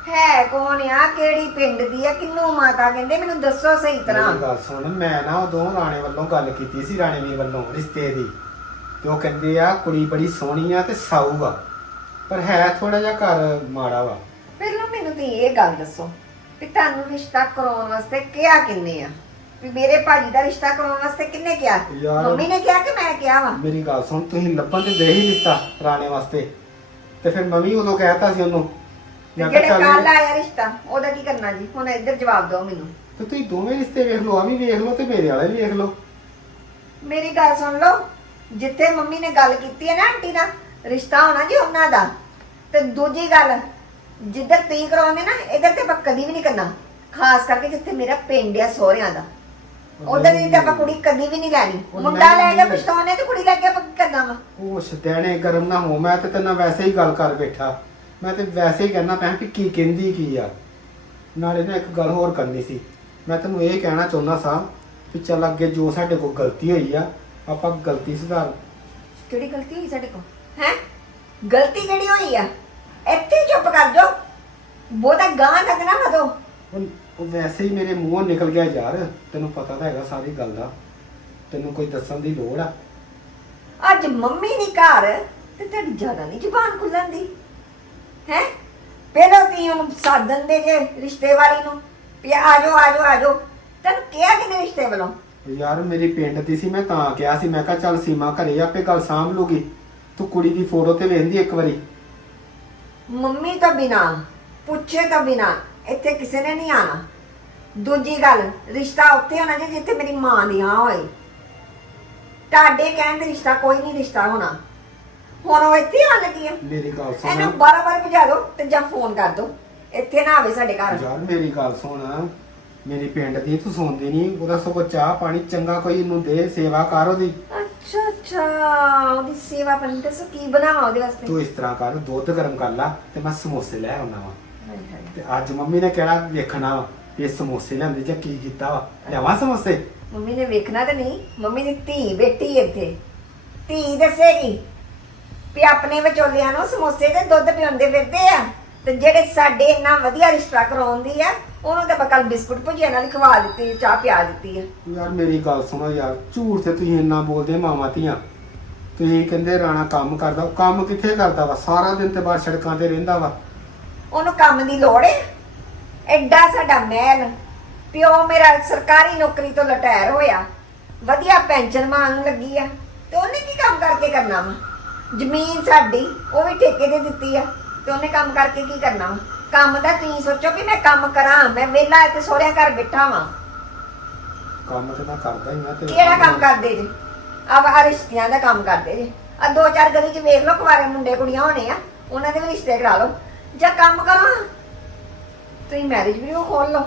ਹੈ ਕੌਣ ਆ? ਕਿਹੜੀ ਪਿੰਡ ਦੀ ਆ? ਕਿੰਨੂੰ ਮਾਤਾ ਕਹਿੰਦੇ? ਮੈਨੂੰ ਦੱਸੋ ਸਹੀ ਤਰ੍ਹਾਂ। ਮੇਰੀ ਗੱਲ ਸੁਣ ਮੈਂ ਨਾ ਉਦੋਂ ਰਾਣੇ ਵੱਲੋਂ ਗੱਲ ਕੀਤੀ ਸੀ ਰਾਣੇ ਵੀਰ ਵੱਲੋਂ ਰਿਸ਼ਤੇ ਦੀ। ਤੇ ਉਹ ਕਹਿੰਦੇ ਆ ਕੁੜੀ ਬੜੀ ਸੋਹਣੀ ਆ ਤੇ ਸਾਊ ਆ। ਪਰ ਹੈ ਥੋੜਾ ਜਿਹਾ ਘਰ ਮਾੜਾ ਵਾ। ਪਹਿਲਾਂ ਮੈਨੂੰ ਤੇ ਇਹ ਗੱਲ ਦੱਸੋ ਕਿ ਤੁਹਾਨੂੰ ਰਿਸ਼ਤਾ ਕਰਾਉਣ ਵਾਸਤੇ ਕਿਹਾ ਕਿੰਨੇ ਆ? ਵੀ ਮੇਰੇ ਭਾਜੀ ਦਾ ਰਿਸ਼ਤਾ ਕਰਾਉਣ ਵਾਸਤੇ ਕਿੰਨੇ ਕਿਹਾ? ਯਾਰ- ਮੰਮੀ ਨੇ ਕਿਹਾ ਕਿ ਮੈਂ ਕਿਹਾ ਵਾ? ਮੇਰੀ ਗੱਲ ਸੁਣ ਤੁਸੀਂ ਲੱਭਣ ਤੇ ਦੇ ਹੀ ਰਿਸ਼ਤਾ ਰਾਣੇ ਵਾਸਤੇ। ਤੇ ਫਿਰ ਮੈਂ ਵੀ ਉਦੋਂ ਕਹਿਤਾ ਸੀ ਉਹਨੂੰ। ਮੈਂ ਜਿਹੜੇ ਕਿਹਾ ਕੱਲ ਚੱਲ ਆਇਆ ਰਿਸ਼ਤਾ ਉਹਦਾ ਕੀ ਕਰਨਾ ਜੀ? ਹੁਣ ਇੱਧਰ ਜਵਾਬ ਦਿਓ ਮੈਨੂੰ। ਤੇ ਤੁਸੀਂ ਦੋਵੇਂ ਰਿਸ਼ਤੇ ਵੇਖ ਲਓ ਆ ਵੀ ਵੇਖ ਲਓ ਤੇ ਮੇਰੇ ਵਾਲੇ ਵੀ ਵੇਖ ਲਓ। ਮੇਰੀ ਗੱਲ ਸੁਣ ਲਓ ਜਿੱਥੇ ਮੰਮੀ ਨੇ ਗੱਲ ਕੀਤੀ ਹੈ ਨਾ ਆਂਟੀ ਨਾਲ ਰਿਸ਼ਤਾ ਹੋਣਾ ਜੀ ਉਹਨਾਂ ਦਾ। ਤੇ ਦੂਜੀ ਗੱਲ ਜਿੱਧਰ ਤੁਸੀਂ ਕਰਾਉਂਦੇ ਨਾ ਇਧਰ ਤੇ ਆਪਾਂ ਕਦੀ ਵੀ ਨਹੀਂ ਕਰਨਾ। ਖਾਸ ਕਰਕੇ ਜਿੱਥੇ ਮੇਰਾ ਪਿੰਡ ਆ ਸਹੁਰਿਆਂ ਦਾ। ਉਧਰ ਦੀ ਤਾਂ ਆਪਾਂ ਕੁੜੀ ਕਦੀ ਵੀ ਨਹੀਂ ਲੈਣੀ ਉਹ ਮੁੰਡਾ ਲੈ ਕੇ ਪਛਤਾਉਣੇ ਤੇ ਕੁੜੀ ਲੈ ਕੇ ਆਪਾਂ ਕੀ ਕਰਨਾ ਵਾ? ਉਹ ਸ਼ਤੈਣੇ ਗਰਮ ਨਾ ਹੋ ਮੈਂ ਤੇ ਤੈਨੂੰ ਵੈਸੇ ਹੀ ਗੱਲ ਕਰ ਬੈਠਾ। ਮੈਂ ਤੇ ਵੈਸੇ ਹੀ ਕਹਿਣਾ ਪਿਆ ਵੀ ਕੀ ਕਹਿੰਦੀ ਕੀ ਆ। ਨਾਲੇ ਨਾ ਇੱਕ ਗੱਲ ਹੋਰ ਕਰਨੀ ਸੀ। ਮੈਂ ਤੈਨੂੰ ਇਹ ਕਹਿਣਾ ਚਾਹੁੰਦਾ ਸਾਂ ਵੀ ਚੱਲ ਅੱਗੇ ਜੋ ਸਾਡੇ ਕੋਲ ਗਲਤੀ ਹੋਈ ਆ ਆਪਾਂ ਗਲਤੀ ਸੁਧਾਰ। ਕਿਹੜੀ ਗਲਤੀ ਹੋਈ ਸਾਡੇ ਕੋਲ? ਹੈ? ਗਲਤੀ ਕਿਹੜੀ ਹੋਈ ਆ? ਇੱਥੇ ਹੀ ਚੁੱਪ ਕਰ ਜਾਓ। ਬਹੁਤਾ ਗਾਂ ਤੱਕ ਨਾ ਵਧੋ ਉਹ ਵੈਸੇ ਹੀ ਮੇਰੇ ਮੂੰਹੋਂ ਨਿਕਲ ਗਿਆ ਯਾਰ ਤੈਨੂੰ ਪਤਾ ਤਾਂ ਹੈਗਾ ਸਾਰੀ ਗੱਲ ਦਾ। ਤੈਨੂੰ ਕੋਈ ਦੱਸਣ ਦੀ ਲੋੜ ਆ? ਅੱਜ ਮੰਮੀ ਨਹੀਂ ਘਰ ਤੇ ਤੁਹਾਡੀ ਜ਼ਿਆਦਾ ਨਹੀਂ ਜ਼ੁਬਾਨ ਖੁੱਲਣ ਦੀ। ਹੈ? ਪਹਿਲਾਂ ਤੀ ਉਹਨੂੰ ਸਾਧਨ ਦੇ ਜੇ ਰਿਸ਼ਤੇ ਵਾਲੀ ਨੂੰ ਵੀ ਆ ਜਾਓ ਆ ਜਾਓ ਆ ਜਾਓ ਤੈਨੂੰ ਕਿਹਾ ਕਿਨੇ ਰਿਸ਼ਤੇ ਵੱਲੋਂ? ਯਾਰ ਮੇਰੀ ਪਿੰਡ ਦੀ ਸੀ ਮੈਂ ਤਾਂ ਕਿਹਾ ਸੀ ਮੈਂ ਕਿਹਾ ਚੱਲ ਸੀਮਾ ਘਰੇ ਆਪੇ ਗੱਲ ਸਾਂਭ ਲੂਗੀ। ਤੂੰ ਕੁੜੀ ਦੀ ਫੋਟੋ ਤੇ ਵੇਖਦੀ ਇੱਕ ਵਾਰੀ। ਮੰਮੀ ਤੋਂ ਬਿਨਾ ਪੁੱਛੇ ਤੋਂ ਬਿਨਾ। ਇੱਥੇ ਕਿਸੇ ਨੇ ਨਹੀਂ ਆਣਾ ਦੂਜੀ ਗੱਲ ਰਿਸ਼ਤਾ ਉੱਥੇ ਹੋਣਾ ਜੇ ਜਿੱਥੇ ਮੇਰੀ ਮਾਂ ਦੀ ਹਾਂ ਹੋਏ। ਤੁਹਾਡੇ ਕਹਿਣ ਤੇ ਰਿਸ਼ਤਾ ਕੋਈ ਨਹੀਂ ਰਿਸ਼ਤਾ ਹੋਣਾ। ਹੁਣ ਉਹ ਇੱਥੇ ਆਣ ਲੱਗੀ ਆ ਮੇਰੀ ਗੱਲ ਸੁਣ। ਇਹਨੂੰ ਬਾਰਾਂ ਵਾਰ ਭਜਾ ਦਿਓ ਤੇ ਜਾਂ ਫੋਨ ਕਰ ਦਿਓ ਇੱਥੇ ਨਾ ਆਵੇ ਸਾਡੇ ਘਰ। ਯਾਰ ਮੇਰੀ ਗੱਲ ਸੁਣ। ਮੇਰੀ ਪਿੰਡ ਦੀ ਤੂੰ ਸੁਣਦੀ ਨਹੀਂ। ਉਹਦਾ ਸਗੋਂ ਚਾਹ ਪਾਣੀ ਚੰਗਾ ਕੋਈ ਇਹਨੂੰ ਦੇ ਸੇਵਾ ਕਰ ਉਹਦੀ। ਅੱਛਾ ਅੱਛਾ। ਉਹਦੀ ਸੇਵਾ ਪਾਣੀ ਦੱਸੋ ਕੀ ਬਣਾਵਾਂ ਉਹਦੇ ਵਾਸਤੇ? ਤੂੰ ਇਸ ਤਰ੍ਹਾਂ ਕਰ ਦੁੱਧ ਗਰਮ ਕਰ ਲਾ ਤੇ ਮੈਂ ਸਮੋਸੇ ਲੈ ਆਉਣਾ ਵਾ। ਤੇ ਅੱਜ ਮੰਮੀ ਨੇ ਕਿਹੜਾ ਵੇਖਣਾ ਵਾ ਵੀ ਇਹ ਸਮੋਸੇ ਲਿਆਂਦੇ ਜਾਂ ਕੀ ਕੀਤਾ ਵਾ। ਲਿਆਵਾਂ ਸਮੋਸੇ? ਮੰਮੀ ਨੇ ਵੇਖਣਾ ਤਾਂ ਨਹੀਂ ਮੰਮੀ ਦੀ ਧੀ ਬੇਟੀ ਇੱਥੇ। ਧੀ ਦੱਸੇਗੀ ਵੀ ਆਪਣੇ ਵਿਚੋਲਿਆਂ ਨੂੰ ਸਮੋਸੇ ਤੇ ਦੁੱਧ ਪਿਉਂਦੇ ਫਿਰਦੇ ਆ ਤੇ ਜਿਹੜੇ ਸਾਡੇ ਇੰਨਾ ਵਧੀਆ ਰਿਸ਼ਤਾ ਕਰਾਉਂਦੀ ਆ ਉਹਨੂੰ ਤਾਂ ਬਕਲ ਬਿਸਕੁਟ ਭੁਜੀਆ ਨਾਲ ਹੀ ਖਵਾ ਦਿੱਤੀ ਚਾਹ ਪਿਆ ਦਿੱਤੀ ਆ। ਯਾਰ ਮੇਰੀ ਗੱਲ ਸੁਣੋ ਯਾਰ ਝੂਠ ਤੇ ਤੁਸੀਂ ਇੰਨਾ ਬੋਲਦੇ ਮਾਵਾਂ ਧੀਆਂ। ਤੁਸੀਂ ਕਹਿੰਦੇ ਰਾਣਾ ਕੰਮ ਕਰਦਾ ਉਹ ਕੰਮ ਕਿੱਥੇ ਕਰਦਾ ਵਾ? ਸਾਰਾ ਦਿਨ ਤੇ ਬਾਹਰ ਸੜਕਾਂ ਤੇ ਰਹਿੰਦਾ ਵਾ। ਉਹਨੂੰ ਕੰਮ ਦੀ ਲੋੜ ਏ? ਐਡਾ ਸਾਡਾ ਮਹਿਲ। ਪਿਓ ਮੇਰਾ ਸਰਕਾਰੀ ਨੌਕਰੀ ਤੋਂ ਲਟਾਇਰ ਹੋਇਆ। ਵਧੀਆ ਪੈਨਸ਼ਨ ਮੰਗਣ ਲੱਗੀ ਆ। ਤੇ ਉਹਨੇ ਕੀ ਕੰਮ ਕਰਕੇ ਕਰਨਾ ਵਾ? ਜ਼ਮੀਨ ਸਾਡੀ ਉਹ ਵੀ ਠੇਕੇ ਤੇ ਦਿੱਤੀ ਆ। ਤੇ ਉਹਨੇ ਕੰਮ ਕਰਕੇ ਕੀ ਕਰਨਾ ਵਾ? ਕੰਮ ਦਾ ਤੁਸੀਂ ਸੋਚੋ ਕਿ ਮੈਂ ਕੰਮ ਕਰਾਂ ਮੈਂ ਵਿਹਲਾ ਇੱਥੇ ਸੋਹਰਿਆਂ ਘਰ ਬੈਠਾ ਵਾਂ। ਕੰਮ ਤੇ ਮੈਂ ਕਰਦਾ ਹੀ ਆ ਤੇ ਕਿਹੜਾ ਕੰਮ ਕਰਦੇ ਜੇ? ਆਹ ਆਹ ਰਿਸ਼ਤਿਆਂ ਦਾ ਕੰਮ ਕਰਦੇ ਜੇ। ਆ ਦੋ ਚਾਰ ਗਲੀ 'ਚ ਵੇਖ ਲਓ ਕੁਵਾਰੇ ਮੁੰਡੇ ਕੁੜੀਆਂ ਹੋਣੇ ਆ। ਉਹਨਾਂ ਦੇ ਵੀ ਰਿਸ਼ਤੇ ਕਰਾ ਲਓ। ਜਾਂ ਕੰਮ ਕਰੋ? ਤੁਸੀਂ ਮੈਰਿਜ ਵੀ ਖੋਲ ਲਓ।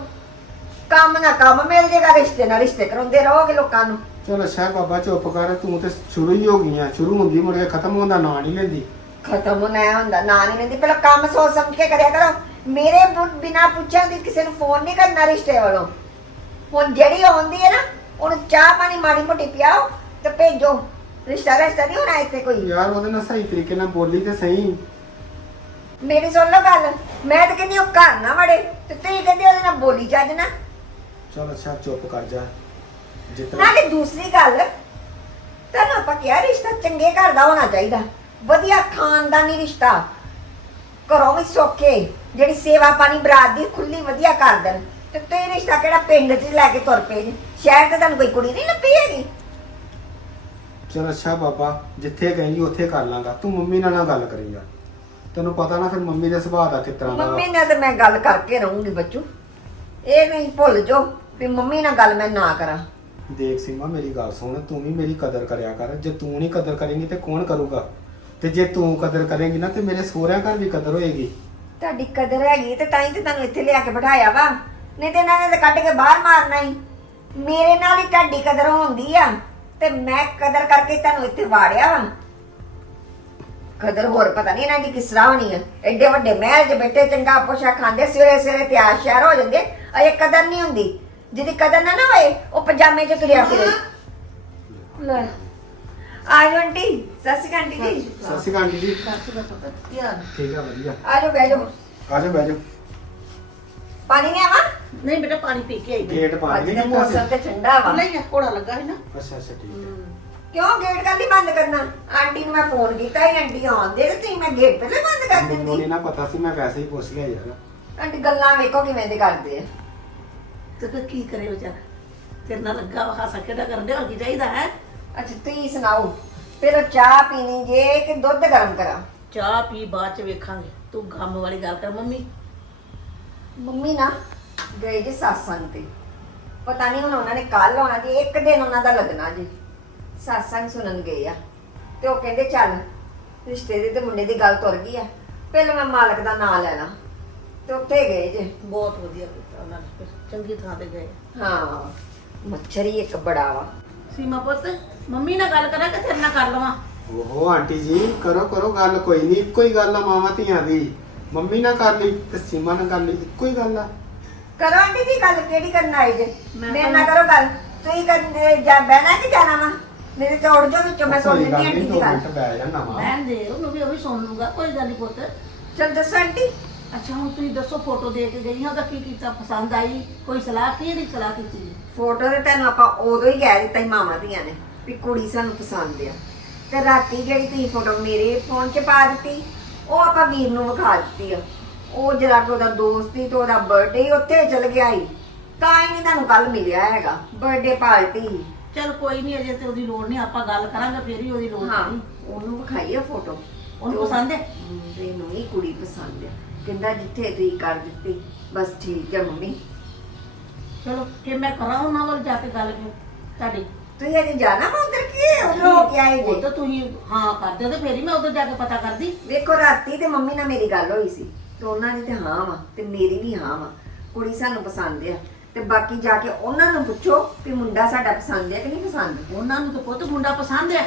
ਕੰਮ ਨਾ ਕੰਮ ਮਿਲ ਜੇਗਾ ਰਿਸ਼ਤੇ ਨਾਲ ਰਿਸ਼ਤੇ ਕਰਾਉਂਦੇ ਰਹੋਗੇ ਲੋਕਾਂ ਨੂੰ। ਚਲ ਅੱਛਾ ਬਾਬਾ ਚੁੱਪ ਕਰ ਤੂੰ ਤੇ ਸ਼ੁਰੂ ਹੀ ਹੋ ਗਈ ਆ ਸ਼ੁਰੂ ਹੁੰਦੀ ਮੁੜ ਕੇ ਖਤਮ ਹੋਣ ਦਾ ਨਾਂ ਨਹੀਂ ਲੈਂਦੀ। ਖਤਮ ਹੋਣਾ ਹੁੰਦਾ ਨਾ ਨਹੀਂ ਲੈਂਦੀ। ਪਹਿਲਾਂ ਕੰਮ ਸੋਚ ਸਮਝ ਕੇ ਕਰਿਆ ਕਰੋ। ਮੇਰੇ ਬਿਨਾ ਪੁੱਛਣ ਦੀ ਕਿਸੇ ਨੂੰ ਫੋਨ ਨਹੀਂ ਕਰਨਾ ਰਿਸ਼ਤੇ ਵੱਲੋਂ। ਹੁਣ ਜਿਹੜੀ ਆਉਂਦੀ ਹੈ ਨਾ ਉਹਨੂੰ ਚਾਹ ਪਾਣੀ ਮਾੜੀ ਮੋਟੀ ਪਿਆਓ ਤੇ ਭੇਜੋ। ਰਿਸ਼ਤਾ ਰਿਸ਼ਤਾ ਨਹੀਂ ਹੋਣਾ ਇੱਥੇ ਕੋਈ। ਯਾਰ ਉਹਦੇ ਨਾਲ ਸਹੀ ਤਰੀਕੇ ਨਾਲ ਬੋਲੀ ਤੇ ਸਹੀ। ਮੇਰੀ ਸੁਣ ਲਓ ਗੱਲ ਮੈਂ ਤਾਂ ਕਹਿੰਦੀ ਉਹ ਘਰ ਨਾ ਵੜੇ ਤੇ ਤੁਸੀਂ ਕਹਿੰਦੇ ਉਹਦੇ ਨਾਲ ਬੋਲੀ ਚੱਜ ਨਾ। ਚਲ ਅੱਛਾ ਚੁੱਪ ਕਰ ਜਾ। ਜਿਤਨਾ ਨਾਲੇ ਦੂਸਰੀ ਗੱਲ ਤੈਨੂੰ ਆਪਾਂ ਕਿਹਾ ਰਿਸ਼ਤਾ ਚੰਗੇ ਘਰ ਦਾ ਹੋਣਾ ਚਾਹੀਦਾ। ਵਧੀਆ ਖਾਨਦਾਨੀ ਰਿਸ਼ਤਾ। ਘਰੋਂ ਵੀ ਸੌਖੇ ਜਿਹੜੀ ਸੇਵਾ ਪਾਣੀ ਬਰਾਤ ਦੀ ਖੁੱਲੀ ਵਧੀਆ ਕਰ ਦੇਣ। ਤੇ ਤੇ ਰਿਸ਼ਤਾ ਕਿਹੜਾ ਪਿੰਡ 'ਚ ਲੈ ਕੇ ਤੁਰ ਪਏ ਜੀ? ਸ਼ਹਿਰ ਤੇ ਤੁਹਾਨੂੰ ਕੋਈ ਕੁੜੀ ਨਹੀਂ ਲੱਭੀ ਹੈਗੀ? ਚਲ ਅੱਛਾ ਬਾਬਾ ਜਿੱਥੇ ਕਹੇਂਗੀ ਉੱਥੇ ਕਰ ਲਾਂਗਾ। ਤੂੰ ਮੰਮੀ ਨਾਲ ਨਾ ਗੱਲ ਕਰੀ ਯਾਰ ਤੈਨੂੰ ਪਤਾ ਨਾ ਫਿਰ ਮੰਮੀ ਦੇ ਸੁਭਾਅ ਦਾ ਕਿਸ ਤਰ੍ਹਾਂ ਦਾ ਵਾ। ਮੰਮੀ ਨਾਲ ਤੇ ਮੈਂ ਗੱਲ ਕਰਕੇ ਰਹੂੰਗੀ ਬੱਚੂ। ਇਹ ਨਹੀਂ ਭੁੱਲ ਜੋ ਵੀ ਮੰਮੀ ਨਾਲ ਗੱਲ ਮੈਂ ਨਾ ਕਰਾਂ। ਦੇਖ ਸੀਮਾ ਮੇਰੀ ਗੱਲ ਸੁਣ ਤੂੰ ਵੀ ਮੇਰੀ ਕਦਰ ਕਰਿਆ ਕਰ। ਜੇ ਤੂੰ ਨਹੀਂ ਕਦਰ ਕਰੇਂਗੀ ਤੇ ਕੌਣ ਕਰੂਗਾ? ਤੇ ਜੇ ਤੂੰ ਕਦਰ ਕਰੇਂਗੀ ਨਾ ਤੇ ਮੇਰੇ ਸਹੁਰਿਆਂ ਘਰ ਵੀ ਕਦਰ ਹੋਏਗੀ। ਤੁਹਾਡੀ ਕਦਰ ਹੈਗੀ ਤੇ ਤਾਂ ਹੀ ਤੇ ਤੁਹਾਨੂੰ ਇੱਥੇ ਲਿਆ ਕੇ ਬਿਠਾਇਆ ਵਾ। ਨਹੀਂ ਤੇ ਇਹਨਾਂ ਨੇ ਤਾਂ ਕੱਢ ਕੇ ਬਾਹਰ ਮਾਰਨਾ ਹੀ। ਮੇਰੇ ਨਾਲ ਹੀ ਤੁਹਾਡੀ ਕਦਰ ਹੁੰਦੀ ਆ। ਤੇ ਮੈਂ ਕਦਰ ਕਰਕੇ ਤੁਹਾਨੂੰ ਇੱਥੇ ਵਾੜਿਆ ਵਾ। ਕਦਰ ਹੋਰ ਪਤਾ ਨਹੀਂ ਇਹਨਾਂ ਦੀ ਕਿਸ ਤਰ੍ਹਾਂ ਹੋਣੀ ਆ। ਐਡੇ ਵੱਡੇ ਮਹਿਲ 'ਚ ਬੈਠੇ ਚੰਗਾ ਪੋਸ਼ਾ ਖਾਂਦੇ ਸਵੇਰੇ ਸਵੇਰੇ ਤਿਆਰ ਸ਼ਿਆਰ ਹੋ ਜਾਂਦੇ ਅਜੇ ਕਦਰ ਨਹੀਂ ਹੁੰਦੀ। ਜਿਹਦੀ ਕਦਰ ਨਾ ਨਾ ਹੋਏ ਉਹ ਪਜਾਮੇ 'ਚ ਤੁਰਿਆ ਫਿਰੇ। ਲੈ। ਆਜੋ ਆਂਟੀ ਸਤਿ ਸ਼੍ਰੀ ਅਕਾਲ ਆਂਟੀ ਜੀ। ਸਤਿ ਸ਼੍ਰੀ ਅਕਾਲ ਆਂਟੀ ਜੀ। ਸੱਸ ਦਾ ਪਤਾ ਕੀ ਹਾਲ? ਠੀਕ ਆ ਵਧੀਆ। ਆਜੋ ਬਹਿ ਜਾਓ। ਆ ਜਾ ਬਹਿ ਜਾ ਪਾਣੀ ਲਿਆਵਾਂ ਨਹੀਂ ਬੇਟਾ ਪਾਣੀ ਪੀ ਕੇ ਆਈ ਮੈਂ। ਗੇਟ ਪਾ ਅੱਜ ਦੇ ਮੌਸਮ ਤੇ ਠੰਡਾ ਵਾ। ਨਹੀਂ ਕੋੜਾ ਲੱਗਾ ਹੈ ਨਾ। ਅੱਛਾ ਅੱਛਾ ਠੀਕ ਹੈ। ਕਿਉਂ ਗੇਟ ਕੱਲ ਹੀ ਬੰਦ ਕਰਨਾ? ਆਂਟੀ ਨੂੰ ਮੈਂ ਫੋਨ ਕੀਤਾ ਸੀ ਆਂਟੀ ਆਉਂਦੇ ਤੇ ਤੁਸੀਂ ਮੈਂ ਗੇਟ ਪਹਿਲੇ ਬੰਦ ਕਰ ਮੈਨੂੰ ਦਿੰਦੀ। ਨਹੀਂ ਨਾ ਪਤਾ ਸੀ ਮੈਂ ਵੈਸੇ ਹੀ ਪੁੱਛ ਲਿਆ ਯਾਰ। ਆਂਟੀ ਗੱਲਾਂ ਵੇਖੋ ਕਿਵੇਂ ਦੇ ਕਰਦੇ ਆ। ਤੇ ਫਿਰ ਕੀ ਕਰੇ ਵਿਚਾਰਾ? ਤੇਰੇ ਨਾਲ ਲੱਗਾ ਵਾ ਹਾਸਾ ਕਿਹੜਾ ਕਰਨ ਦੇ ਹੋਰ ਕੀ ਚਾਹੀਦਾ ਹੈ? ਅੱਛਾ ਤੁਸੀਂ ਸੁਣਾਓ ਫਿਰ ਚਾਹ ਪੀਣੀ ਜੇ ਕਿ ਦੁੱਧ ਗਰਮ ਕਰਾਂ? ਚਾਹ ਪੀ ਬਾਅਦ ਚ ਵੇਖਾਂਗੇ। ਤੂੰ ਗਮ ਵਾਲੀ ਗੱਲ ਕਰ ਮੰਮੀ। ਮੰਮੀ ਨਾ ਗਏ ਜੀ ਸਾਸੰਗ ਤੇ। ਪਤਾ ਨਹੀਂ ਹੁਣ ਉਹਨਾਂ ਨੇ ਕੱਲ ਆਉਣਾ ਜੀ ਇੱਕ ਦਿਨ ਉਹਨਾਂ ਦਾ ਲੱਗਣਾ ਜੀ। ਸਾਸੰਗ ਸੁਣਨ ਗਏ ਆ। ਤੇ ਉਹ ਕਹਿੰਦੇ ਚੱਲ ਰਿਸ਼ਤੇ ਦੇ ਤੇ ਮੁੰਡੇ ਦੀ ਗੱਲ ਤੁਰ ਗਈ ਆ। ਪਹਿਲਾਂ ਮੈਂ ਮਾਲਕ ਦਾ ਨਾਂ ਲੈਣਾ। ਤੇ ਉੱਥੇ ਗਏ ਜੇ। ਬਹੁਤ ਵਧੀਆ ਕੀਤਾ ਉਹਨਾਂ ਨੇ ਚੰਗੀ ਥਾਂ ਤੇ ਗਏ। ਹਾਂ ਮੱਛਰ ਹੀ ਇੱਕ ਬੜਾ ਵਾ। ਸੀਮਾ ਪੁੱਤ ਮੰਮੀ ਨਾਲ ਗੱਲ ਕਰਾਂ ਕਿ ਤੇਰੇ ਨਾਲ ਕਰ ਲਵਾਂ? ਓਹੋ ਆਂਟੀ ਜੀ ਕਰੋ ਕਰੋ ਗੱਲ। ਕੋਈ ਨਹੀਂ ਇੱਕੋ ਹੀ ਗੱਲ ਆ ਮਾਵਾਂ ਧੀਆਂ ਦੀ। ਮੰਮੀ ਨਾਲ ਕਰ ਲਈ ਤੇ ਸੀਮਾ ਨਾਲ ਕਰ ਲਈ ਇੱਕੋ ਹੀ ਗੱਲ ਆ। ਕਰੋ ਆਂਟੀ ਗੱਲ ਕਿਹੜੀ ਕਰਨ ਆਏ ਜੇ? ਮੈਂ ਮੇਰੇ ਨਾਲ ਕਰੋ ਗੱਲ। ਤੁਸੀਂ ਕਰਦੇ ਜਾ ਬਹਿਣਾ ਕਿ ਜਾਣਾ ਵਾ? ਮੇਰੇ ਤੇ ਉੜ ਵਿੱਚੋਂ ਮੈਂ ਸੁਣ ਲੈਂਦੀ ਨਹੀਂ ਆਂਟੀ ਦੋ ਗੱਲ ਬਹਿ ਜਾਣਾ ਵਾ ਰਹਿਣ ਦੇ ਉਹਨੂੰ ਵੀ ਉਹ ਵੀ ਸੁਣ ਲੂਗਾ ਕੋਈ ਗੱਲ ਨਹੀਂ ਪੁੱਤ। ਚਲ ਦੱਸੋ ਆਂਟੀ। ਅੱਛਾ ਹੁਣ ਤੁਸੀਂ ਦੱਸੋ ਫੋਟੋ ਦੇ ਕੇ ਗਈ ਹਾਂ ਉਹਦਾ ਕੀ ਕੀਤਾ ਪਸੰਦ ਆਈ? ਕੋਈ ਸਲਾਹ ਕੀ ਇਹਦੀ ਸਲਾਹ ਕੀਤੀ ਫੋਟੋ ਤੇ ਤੈਨੂੰ ਆਪਾਂ ਉਦੋਂ ਹੀ ਕਹਿ ਦਿੱਤਾ ਸੀ ਮਾਮਾ ਦੀਆਂ ਨੇ ਵੀ ਕੁੜੀ ਸਾਨੂੰ ਪਸੰਦ ਆ। ਤੇ ਰਾਤੀ ਜਿਹੜੀ ਤੁਸੀਂ ਫੋਟੋ ਮੇਰੇ ਫੋਨ 'ਚ ਪਾ ਦਿੱਤੀ ਉਹ ਆਪਾਂ ਵੀਰ ਨੂੰ ਵਿਖਾ ਦਿੱਤੀ ਆ। ਉਹ ਜਰਾ ਕਿ ਉਹਦਾ ਦੋਸਤ ਸੀ ਤੇ ਉਹਦਾ ਬਰਥਡੇ ਉੱਥੇ ਚਲ ਗਿਆ ਸੀ। ਤਾਂ ਹੀ ਨਹੀਂ ਤੁਹਾਨੂੰ ਕੱਲ ਮਿਲਿਆ ਹੈਗਾ। ਬਰਥਡੇ ਪਾਰਟੀ ਚਲ ਕੋਈ ਨਹੀਂ ਅਜੇ ਤੇ ਉਹਦੀ ਲੋੜ ਨਹੀਂ ਆਪਾਂ ਗੱਲ ਕਰਾਂਗੇ ਫੇਰ ਹੀ ਉਹਦੀ ਲੋੜ ਹਾਂ ਉਹਨੂੰ ਵਿਖਾਈ ਆ ਫੋਟੋ ਉਹਨੂੰ ਪਸੰਦ ਹੈ? ਮੁੰਡੇ ਨੂੰ ਹੀ ਕੁੜੀ ਪਸੰਦ ਆ। ਕਹਿੰਦਾ ਜਿੱਥੇ ਤੁਸੀਂ ਕਰ ਦਿੱਤੀ ਬਸ ਠੀਕ ਹੈ ਮੰਮੀ। ਚਲੋ ਕਿ ਮੈਂ ਕਰਾਂ ਉਹਨਾਂ ਵੱਲ ਜਾ ਕੇ ਗੱਲ ਫਿਰ ਤੁਹਾਡੀ। ਤੁਸੀਂ ਅਜੇ ਜਾਣਾ ਵਾ ਉਧਰ ਕੀ ਉਧਰ ਹੋ ਕੇ ਆਏ ਉਹ ਜੀ ਤਾਂ ਤੁਸੀਂ ਹਾਂ ਕਰਦੇ ਤੇ ਫੇਰ ਹੀ ਮੈਂ ਉਧਰ ਜਾ ਕੇ ਪਤਾ ਕਰਦੀ। ਵੇਖੋ ਰਾਤੀ ਤੇ ਮੰਮੀ ਨਾਲ ਮੇਰੀ ਗੱਲ ਹੋਈ ਸੀ ਤੇ ਉਹਨਾਂ ਦੀ ਤੇ ਹਾਂ ਵਾ ਤੇ ਮੇਰੀ ਵੀ ਹਾਂ ਵਾ। ਕੁੜੀ ਸਾਨੂੰ ਪਸੰਦ ਆ। ਤੇ ਬਾਕੀ ਜਾ ਕੇ ਉਹਨਾਂ ਨੂੰ ਪੁੱਛੋ ਕਿ ਮੁੰਡਾ ਸਾਡਾ ਪਸੰਦ ਹੈ ਕਿ ਨਹੀਂ ਪਸੰਦ। ਉਹਨਾਂ ਨੂੰ ਤਾਂ ਪੁੱਤ ਮੁੰਡਾ ਪਸੰਦ ਹੈ।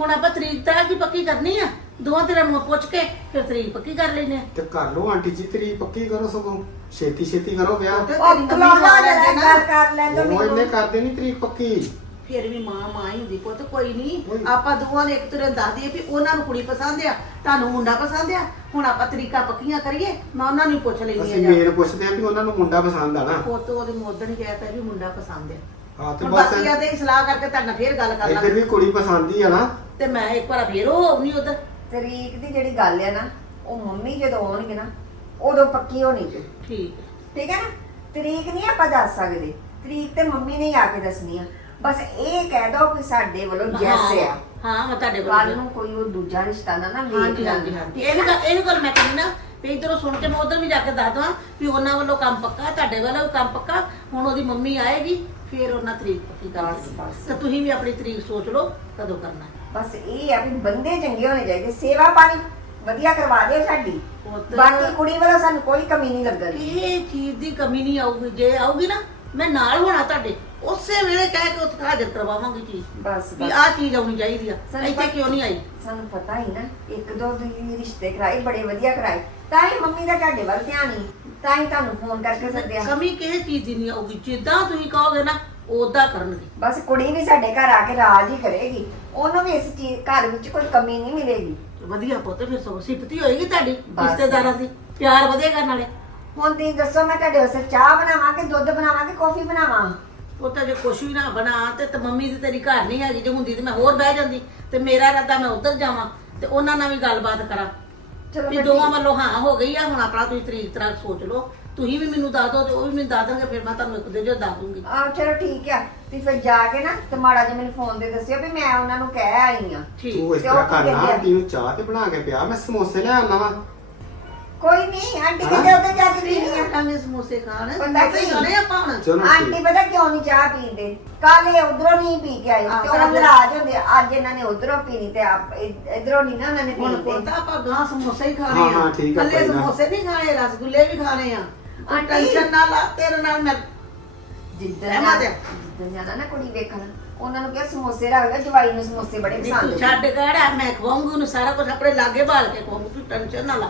ਹੁਣ ਆਪਾਂ ਤਰੀਕ ਤਾਂ ਕੀ ਪੱਕੀ ਕਰਨੀ ਆ। ਦੋਵਾਂ ਤੇਰੇ ਨੂੰ ਪੁੱਛ ਕੇ ਫਿਰ ਤਰੀਕ ਪੱਕੀ ਕਰ ਲੈਨੇ ਆ। ਤੇ ਕਰ ਲਓ ਆਂਟੀ ਜੀ ਤੇਰੀ ਪੱਕੀ ਕਰੋ ਸਗੋਂ। ਛੇਤੀ ਛੇਤੀ ਕਰੋ ਵਿਆਹ। ਉਹ ਖਲੋਣਾ ਜਰਾ ਗੱਲ ਕਰ ਲੈਂਦੇ ਉਹ ਇਹਨੇ ਮੈਨੂੰ ਕਰ ਦੇਣੀ ਤਰੀਕ ਪੱਕੀ। ਫਿਰ ਵੀ ਮਾਂ ਮਾਂ ਹੀ ਹੁੰਦੀ ਪੁੱਤ ਕੋਈ ਨਹੀਂ। ਆਪਾਂ ਦੋਵਾਂ ਨੇ ਇੱਕ ਤਰ੍ਹਾਂ ਦੱਸ ਦਈਏ ਵੀ ਉਹਨਾਂ ਨੂੰ ਕੁੜੀ ਪਸੰਦ ਆ ਤੁਹਾਨੂੰ ਮੁੰਡਾ ਪਸੰਦ ਆ। ਹੁਣ ਆਪਾਂ ਤਰੀਕਾ ਪੱਕੀਆਂ ਕਰੀਏ ਮੈਂ ਉਹਨਾਂ ਨੂੰ ਹੀ ਪੁੱਛ ਲੈਂਦੀ ਅਸੀਂ ਆ ਜਾ। ਮੇਰ ਪੁੱਛਦੇ ਆ ਵੀ ਉਹਨਾਂ ਨੂੰ ਮੁੰਡਾ ਪਸੰਦ ਆ ਨਾ। ਪੁੱਤ ਉਹਦੇ ਮੋਦਣ ਕਹਿਤਾ ਵੀ ਮੁੰਡਾ ਪਸੰਦ ਆ। ਹਾਂ ਤੇ ਹੁਣ ਬਸ ਬਾਕੀ ਆ ਤੇ ਸਲਾਹ ਕਰਕੇ ਤੁਹਾਡਾ ਫੇਰ ਗੱਲ ਕਰ ਇੱਧਰ ਲਾਂਗੇ ਵੀ ਕੁੜੀ ਪਸੰਦ ਹੀ ਆ ਨਾ। ਤੇ ਮੈਂ ਇੱਕ ਵਾਰ ਫੇਰ ਉਹ ਆਉਣੀ ਉਧਰ। ਤਰੀਕ ਦੀ ਜਿਹੜੀ ਗੱਲ ਹੈ ਨਾ ਉਹ ਮੰਮੀ ਜਦੋਂ ਆਉਣਗੇ ਨਾ ਉਦੋਂ ਪੱਕੀ ਹੋਣੀ ਚ ਠੀਕ। ਠੀਕ ਹੈ ਨਾ? ਤਰੀਕ ਨਹੀਂ ਆਪਾਂ ਦੱਸ ਸਕਦੇ। ਤਰੀਕ ਤੇ ਮੰਮੀ ਨੇ ਹੀ ਆ ਕੇ ਦੱਸਣੀ ਆ। ਬਸ ਇਹ ਕਹਿ ਦੋ ਕਿ ਸਾਡੇ ਵੱਲੋਂ ਜੈਸ ਆ। ਹਾਂ ਮੈਂ ਤੁਹਾਡੇ ਕੱਲ ਵੱਲ ਨੂੰ ਕੋਈ ਉਹ ਦੂਜਾ ਰਿਸ਼ਤਾ ਨਾ ਨਾ ਵੇਖ ਹਾਂਜੀ ਹਾਂਜੀ। ਹਾਂਜੀ। ਇਹ ਗੱਲ ਇਹ ਗੱਲ ਮੈਂ ਕਹਿੰਦੀ ਨਾ ਵੀ ਇਧਰੋਂ ਸੁਣ ਕੇ ਮੈਂ ਉਧਰ ਵੀ ਜਾ ਕੇ ਦੱਸ ਦਵਾਂ ਵੀ ਉਹਨਾਂ ਵੱਲੋਂ ਕੰਮ ਪੱਕਾ ਤੁਹਾਡੇ ਵੱਲੋਂ ਵੀ ਕੰਮ ਪੱਕਾ ਹੁਣ ਉਹਦੀ ਮੰਮੀ ਆਏਗੀ ਫਿਰ ਉਹਨਾਂ ਤਰੀਕ ਪੱਕੀ ਕਰ ਬਸ। ਤੇ ਤੁਸੀਂ ਵੀ ਆਪਣੀ ਤਰੀਕ ਸੋਚ ਲਓ ਕਦੋਂ ਕਰਨਾ। ਹੈ। ਬਸ ਇਹ ਆ ਵੀ ਬੰਦੇ ਚੰਗੇ ਹੋਣੇ ਚਾਹੀਦੇ। ਸੇਵਾ ਪਾਣੀ ਵਧੀਆ ਕਰਵਾ ਦਿਓ ਸਾਡੀ। ਬਾਕੀ ਕੁੜੀ ਵੱਲੋਂ ਸਾਨੂੰ ਕੋਈ ਕਮੀ ਨਹੀਂ ਲੱਗਣੀ ਇਹ ਚੀਜ਼ ਦੀ ਕਮੀ ਨਹੀਂ ਆਊਗੀ। ਜੇ ਆਊਗੀ ਨਾ ਮੈਂ ਨਾਲ ਹੋਣਾ ਤੁਹਾਡੇ। ਉਸੇ ਵੇਲੇ ਕਹਿ ਕੇ ਉੱਥੇ ਹਾਜ਼ਰ ਕਰਵਾਵਾਂਗੀ ਚੀਜ਼। ਬਸ ਵੀ ਬਸ। ਆਹ ਚੀਜ਼ ਆਉਣੀ ਚਾਹੀਦੀ ਆ। ਸਾਨੂੰ ਇੱਥੇ ਪਤਾ- ਕਿਉਂ ਨਹੀਂ ਆਈ? ਸਾਨੂੰ ਪਤਾ ਹੀ ਨਾ ਇੱਕ ਦੋ ਤੁਸੀਂ ਰਿਸ਼ਤੇ ਕਰਾਏ ਬੜੇ ਵਧੀਆ ਕਰਾਏ। ਤਾਂ ਹੀ ਮੰਮੀ ਦਾ ਤੁਹਾਡੇ ਵੱਲ ਧਿਆਨ ਹੀ ਤਾਂ ਹੀ ਤੁਹਾਨੂੰ ਫੋਨ ਕਰਕੇ ਸੱਦਿਆ। ਕਮੀ ਕਿਸੇ ਚੀਜ਼ ਦੀ ਨਹੀਂ ਆਊਗੀ ਜਿੱਦਾਂ ਤੁਸੀਂ ਕਹੋਗੇ ਨਾ ਉਦਾਂ ਕਰਨਗੇ। ਬਸ ਕੁੜੀ ਵੀ ਸਾਡੇ ਘਰ ਆ ਕੇ ਰਾਜ ਹੀ ਕਰੇਗੀ। ਉਹਨੂੰ ਵੀ ਇਸ ਚੀਜ਼ ਘਰ ਵਿੱਚ ਕੋਈ ਕਮੀ ਨਹੀਂ ਮਿਲੇਗੀ। ਵਧੀਆ ਪੁੱਤ ਫਿਰ ਸਭ ਸਿਫਤੀ ਹੋਏਗੀ ਤੁਹਾਡੀ ਬਸ। ਰਿਸ਼ਤੇਦਾਰਾਂ ਦੀ। ਪਿਆਰ ਵਧੇਗਾ ਨਾਲੇ ਹੁਣ ਤੁਸੀਂ ਦੱਸੋ ਮੈਂ ਤੁਹਾਡੇ ਵਾਸਤੇ ਚਾਹ ਬਣਾਵਾਂ ਕਿ ਦੁੱਧ ਬਣਾਵਾਂ ਕਿ ਕੌਫੀ ਬਣਾਵਾਂ? ਪੁੱਤ ਜੇ ਕੁਛ ਵੀ ਨਾ ਬਣਾ ਤੇ ਤੇ ਮੰਮੀ ਦੀ ਤੇਰੀ ਘਰ ਨਹੀਂ ਹੈਗੀ ਜੇ ਹੁੰਦੀ ਤੇ ਮੈਂ ਹੋਰ ਬਹਿ ਜਾਂਦੀ ਤੇ ਮੇਰਾ ਇਰਾਦਾ ਮੈਂ ਉੱਧਰ ਜਾਵਾਂ ਤੇ ਉਹਨਾਂ ਨਾਲ ਵੀ ਗੱਲਬਾਤ ਕਰਾਂ। ਚਲੋ ਵੀ ਦੋਵਾਂ। ਵੱਲੋਂ ਹਾਂ ਹੋ ਗਈ ਆ ਹੁਣ ਆਪਣਾ ਤੁਸੀਂ ਤਰੀਕ ਤਰਾਕ ਸੋਚ ਲਓ। ਤੁਸੀਂ ਵੀ ਮੈਨੂੰ ਦੱਸ ਦਿਓ ਤੇ ਉਹ ਵੀ ਮੈਨੂੰ ਦੱਸ ਦੇਣਗੇ ਫਿਰ ਮੈਂ ਤੁਹਾਨੂੰ ਇੱਕ ਦਿਨ ਜੋ ਦੱਸ ਦੂੰਗੀ। ਆ ਚਲੋ ਠੀਕ ਆ ਤੁਸੀਂ ਫਿਰ ਜਾ ਕੇ ਨਾ ਤੇ ਮਾੜਾ ਜਿਹਾ ਮੈਨੂੰ ਫੋਨ ਤੇ ਦੱਸਿਓ ਵੀ ਮੈਂ ਉਹਨਾਂ ਨੂੰ ਕਹਿ ਆਈ ਆ। ਠੀਕ। ਤੂੰ ਇਸ ਤੇ ਤਰ੍ਹਾਂ ਉਹ ਕਰਨਾ ਆ? ਚਾਹ ਤੇ ਬਣਾ ਕੇ ਪਿਆ ਮੈਂ ਸਮੋਸੇ ਲੈ ਆਉਣਾ ਵਾ। ਕੋਈ ਨਹੀਂ ਆਂਟੀ ਕਹਿੰਦੇ ਉੱਧਰ ਜਾ ਕੇ ਪੀਣੀ ਆ। ਖਾਣੇ ਸਮੋਸੇ ਖਾਣੇ। ਬੰਦਾ ਸਮੋਸੇ ਕੀ? ਖਾਣੇ ਆਪਾਂ ਹੁਣ। ਚਲੋ ਆਂਟੀ ਪਤਾ ਕਿਉਂ ਨਹੀਂ ਚਾਹ ਪੀਂਦੇ? ਕੱਲ ਇਹ ਉਧਰੋਂ ਨਹੀਂ ਪੀ ਕੇ ਆਏ ਤੇ ਉਹ ਕੱਲ੍ਹ- ਨਾਰਾਜ਼ ਹੁੰਦੇ। ਅੱਜ ਇਹਨਾਂ ਨੇ ਉਧਰੋਂ ਪੀਣੀ ਤੇ ਆਪ ਇਧਰੋਂ ਨਹੀਂ ਨਾ ਨੇ ਹੁਣ ਪੀਣੀ ਪੁੱਤ ਆਪਾਂ ਗਾਂ ਸਮੋਸੇ ਹੀ ਖਾਣੇ ਹਾਂ, ਆ। ਹਾਂ, ਠੀਕ ਆ, ਕੱਲੇ ਨਾ। ਸਮੋਸੇ ਨਹੀਂ ਖਾਣੇ ਰਸਗੁੱਲੇ ਵੀ ਖਾਣੇ ਆ। ਟੈਨਸ਼ਨ ਨਾ ਲਾ ਤੇਰੇ ਨਾਲ ਮੈਂ ਜਿੱਦਣ ਰਹਿਮਤ ਆ। ਜਿੱਦਣ ਜਾਣਾ ਨਾ ਕੁੜੀ ਵੇਖਣ ਉਹਨਾਂ ਨੂੰ ਕਿਹਾ ਸਮੋਸੇ ਰੱਖ ਲੈ ਜਵਾਈ ਨੂੰ ਸਮੋਸੇ ਬੜੇ ਵੀ ਪਸੰਦ ਤੂੰ ਛੱਡ ਕਿਹੜਾ ਮੈਂ ਖਵਾਉਂਗੀ ਉਹਨੂੰ ਸਾਰਾ ਕੁਝ ਆਪਣੇ ਲਾਗੇ ਬਾਲ ਕੇ ਖਵਾਉਂਗੀ ਤੂੰ ਟੈਨਸ਼ਨ ਨਾ ਲਾ।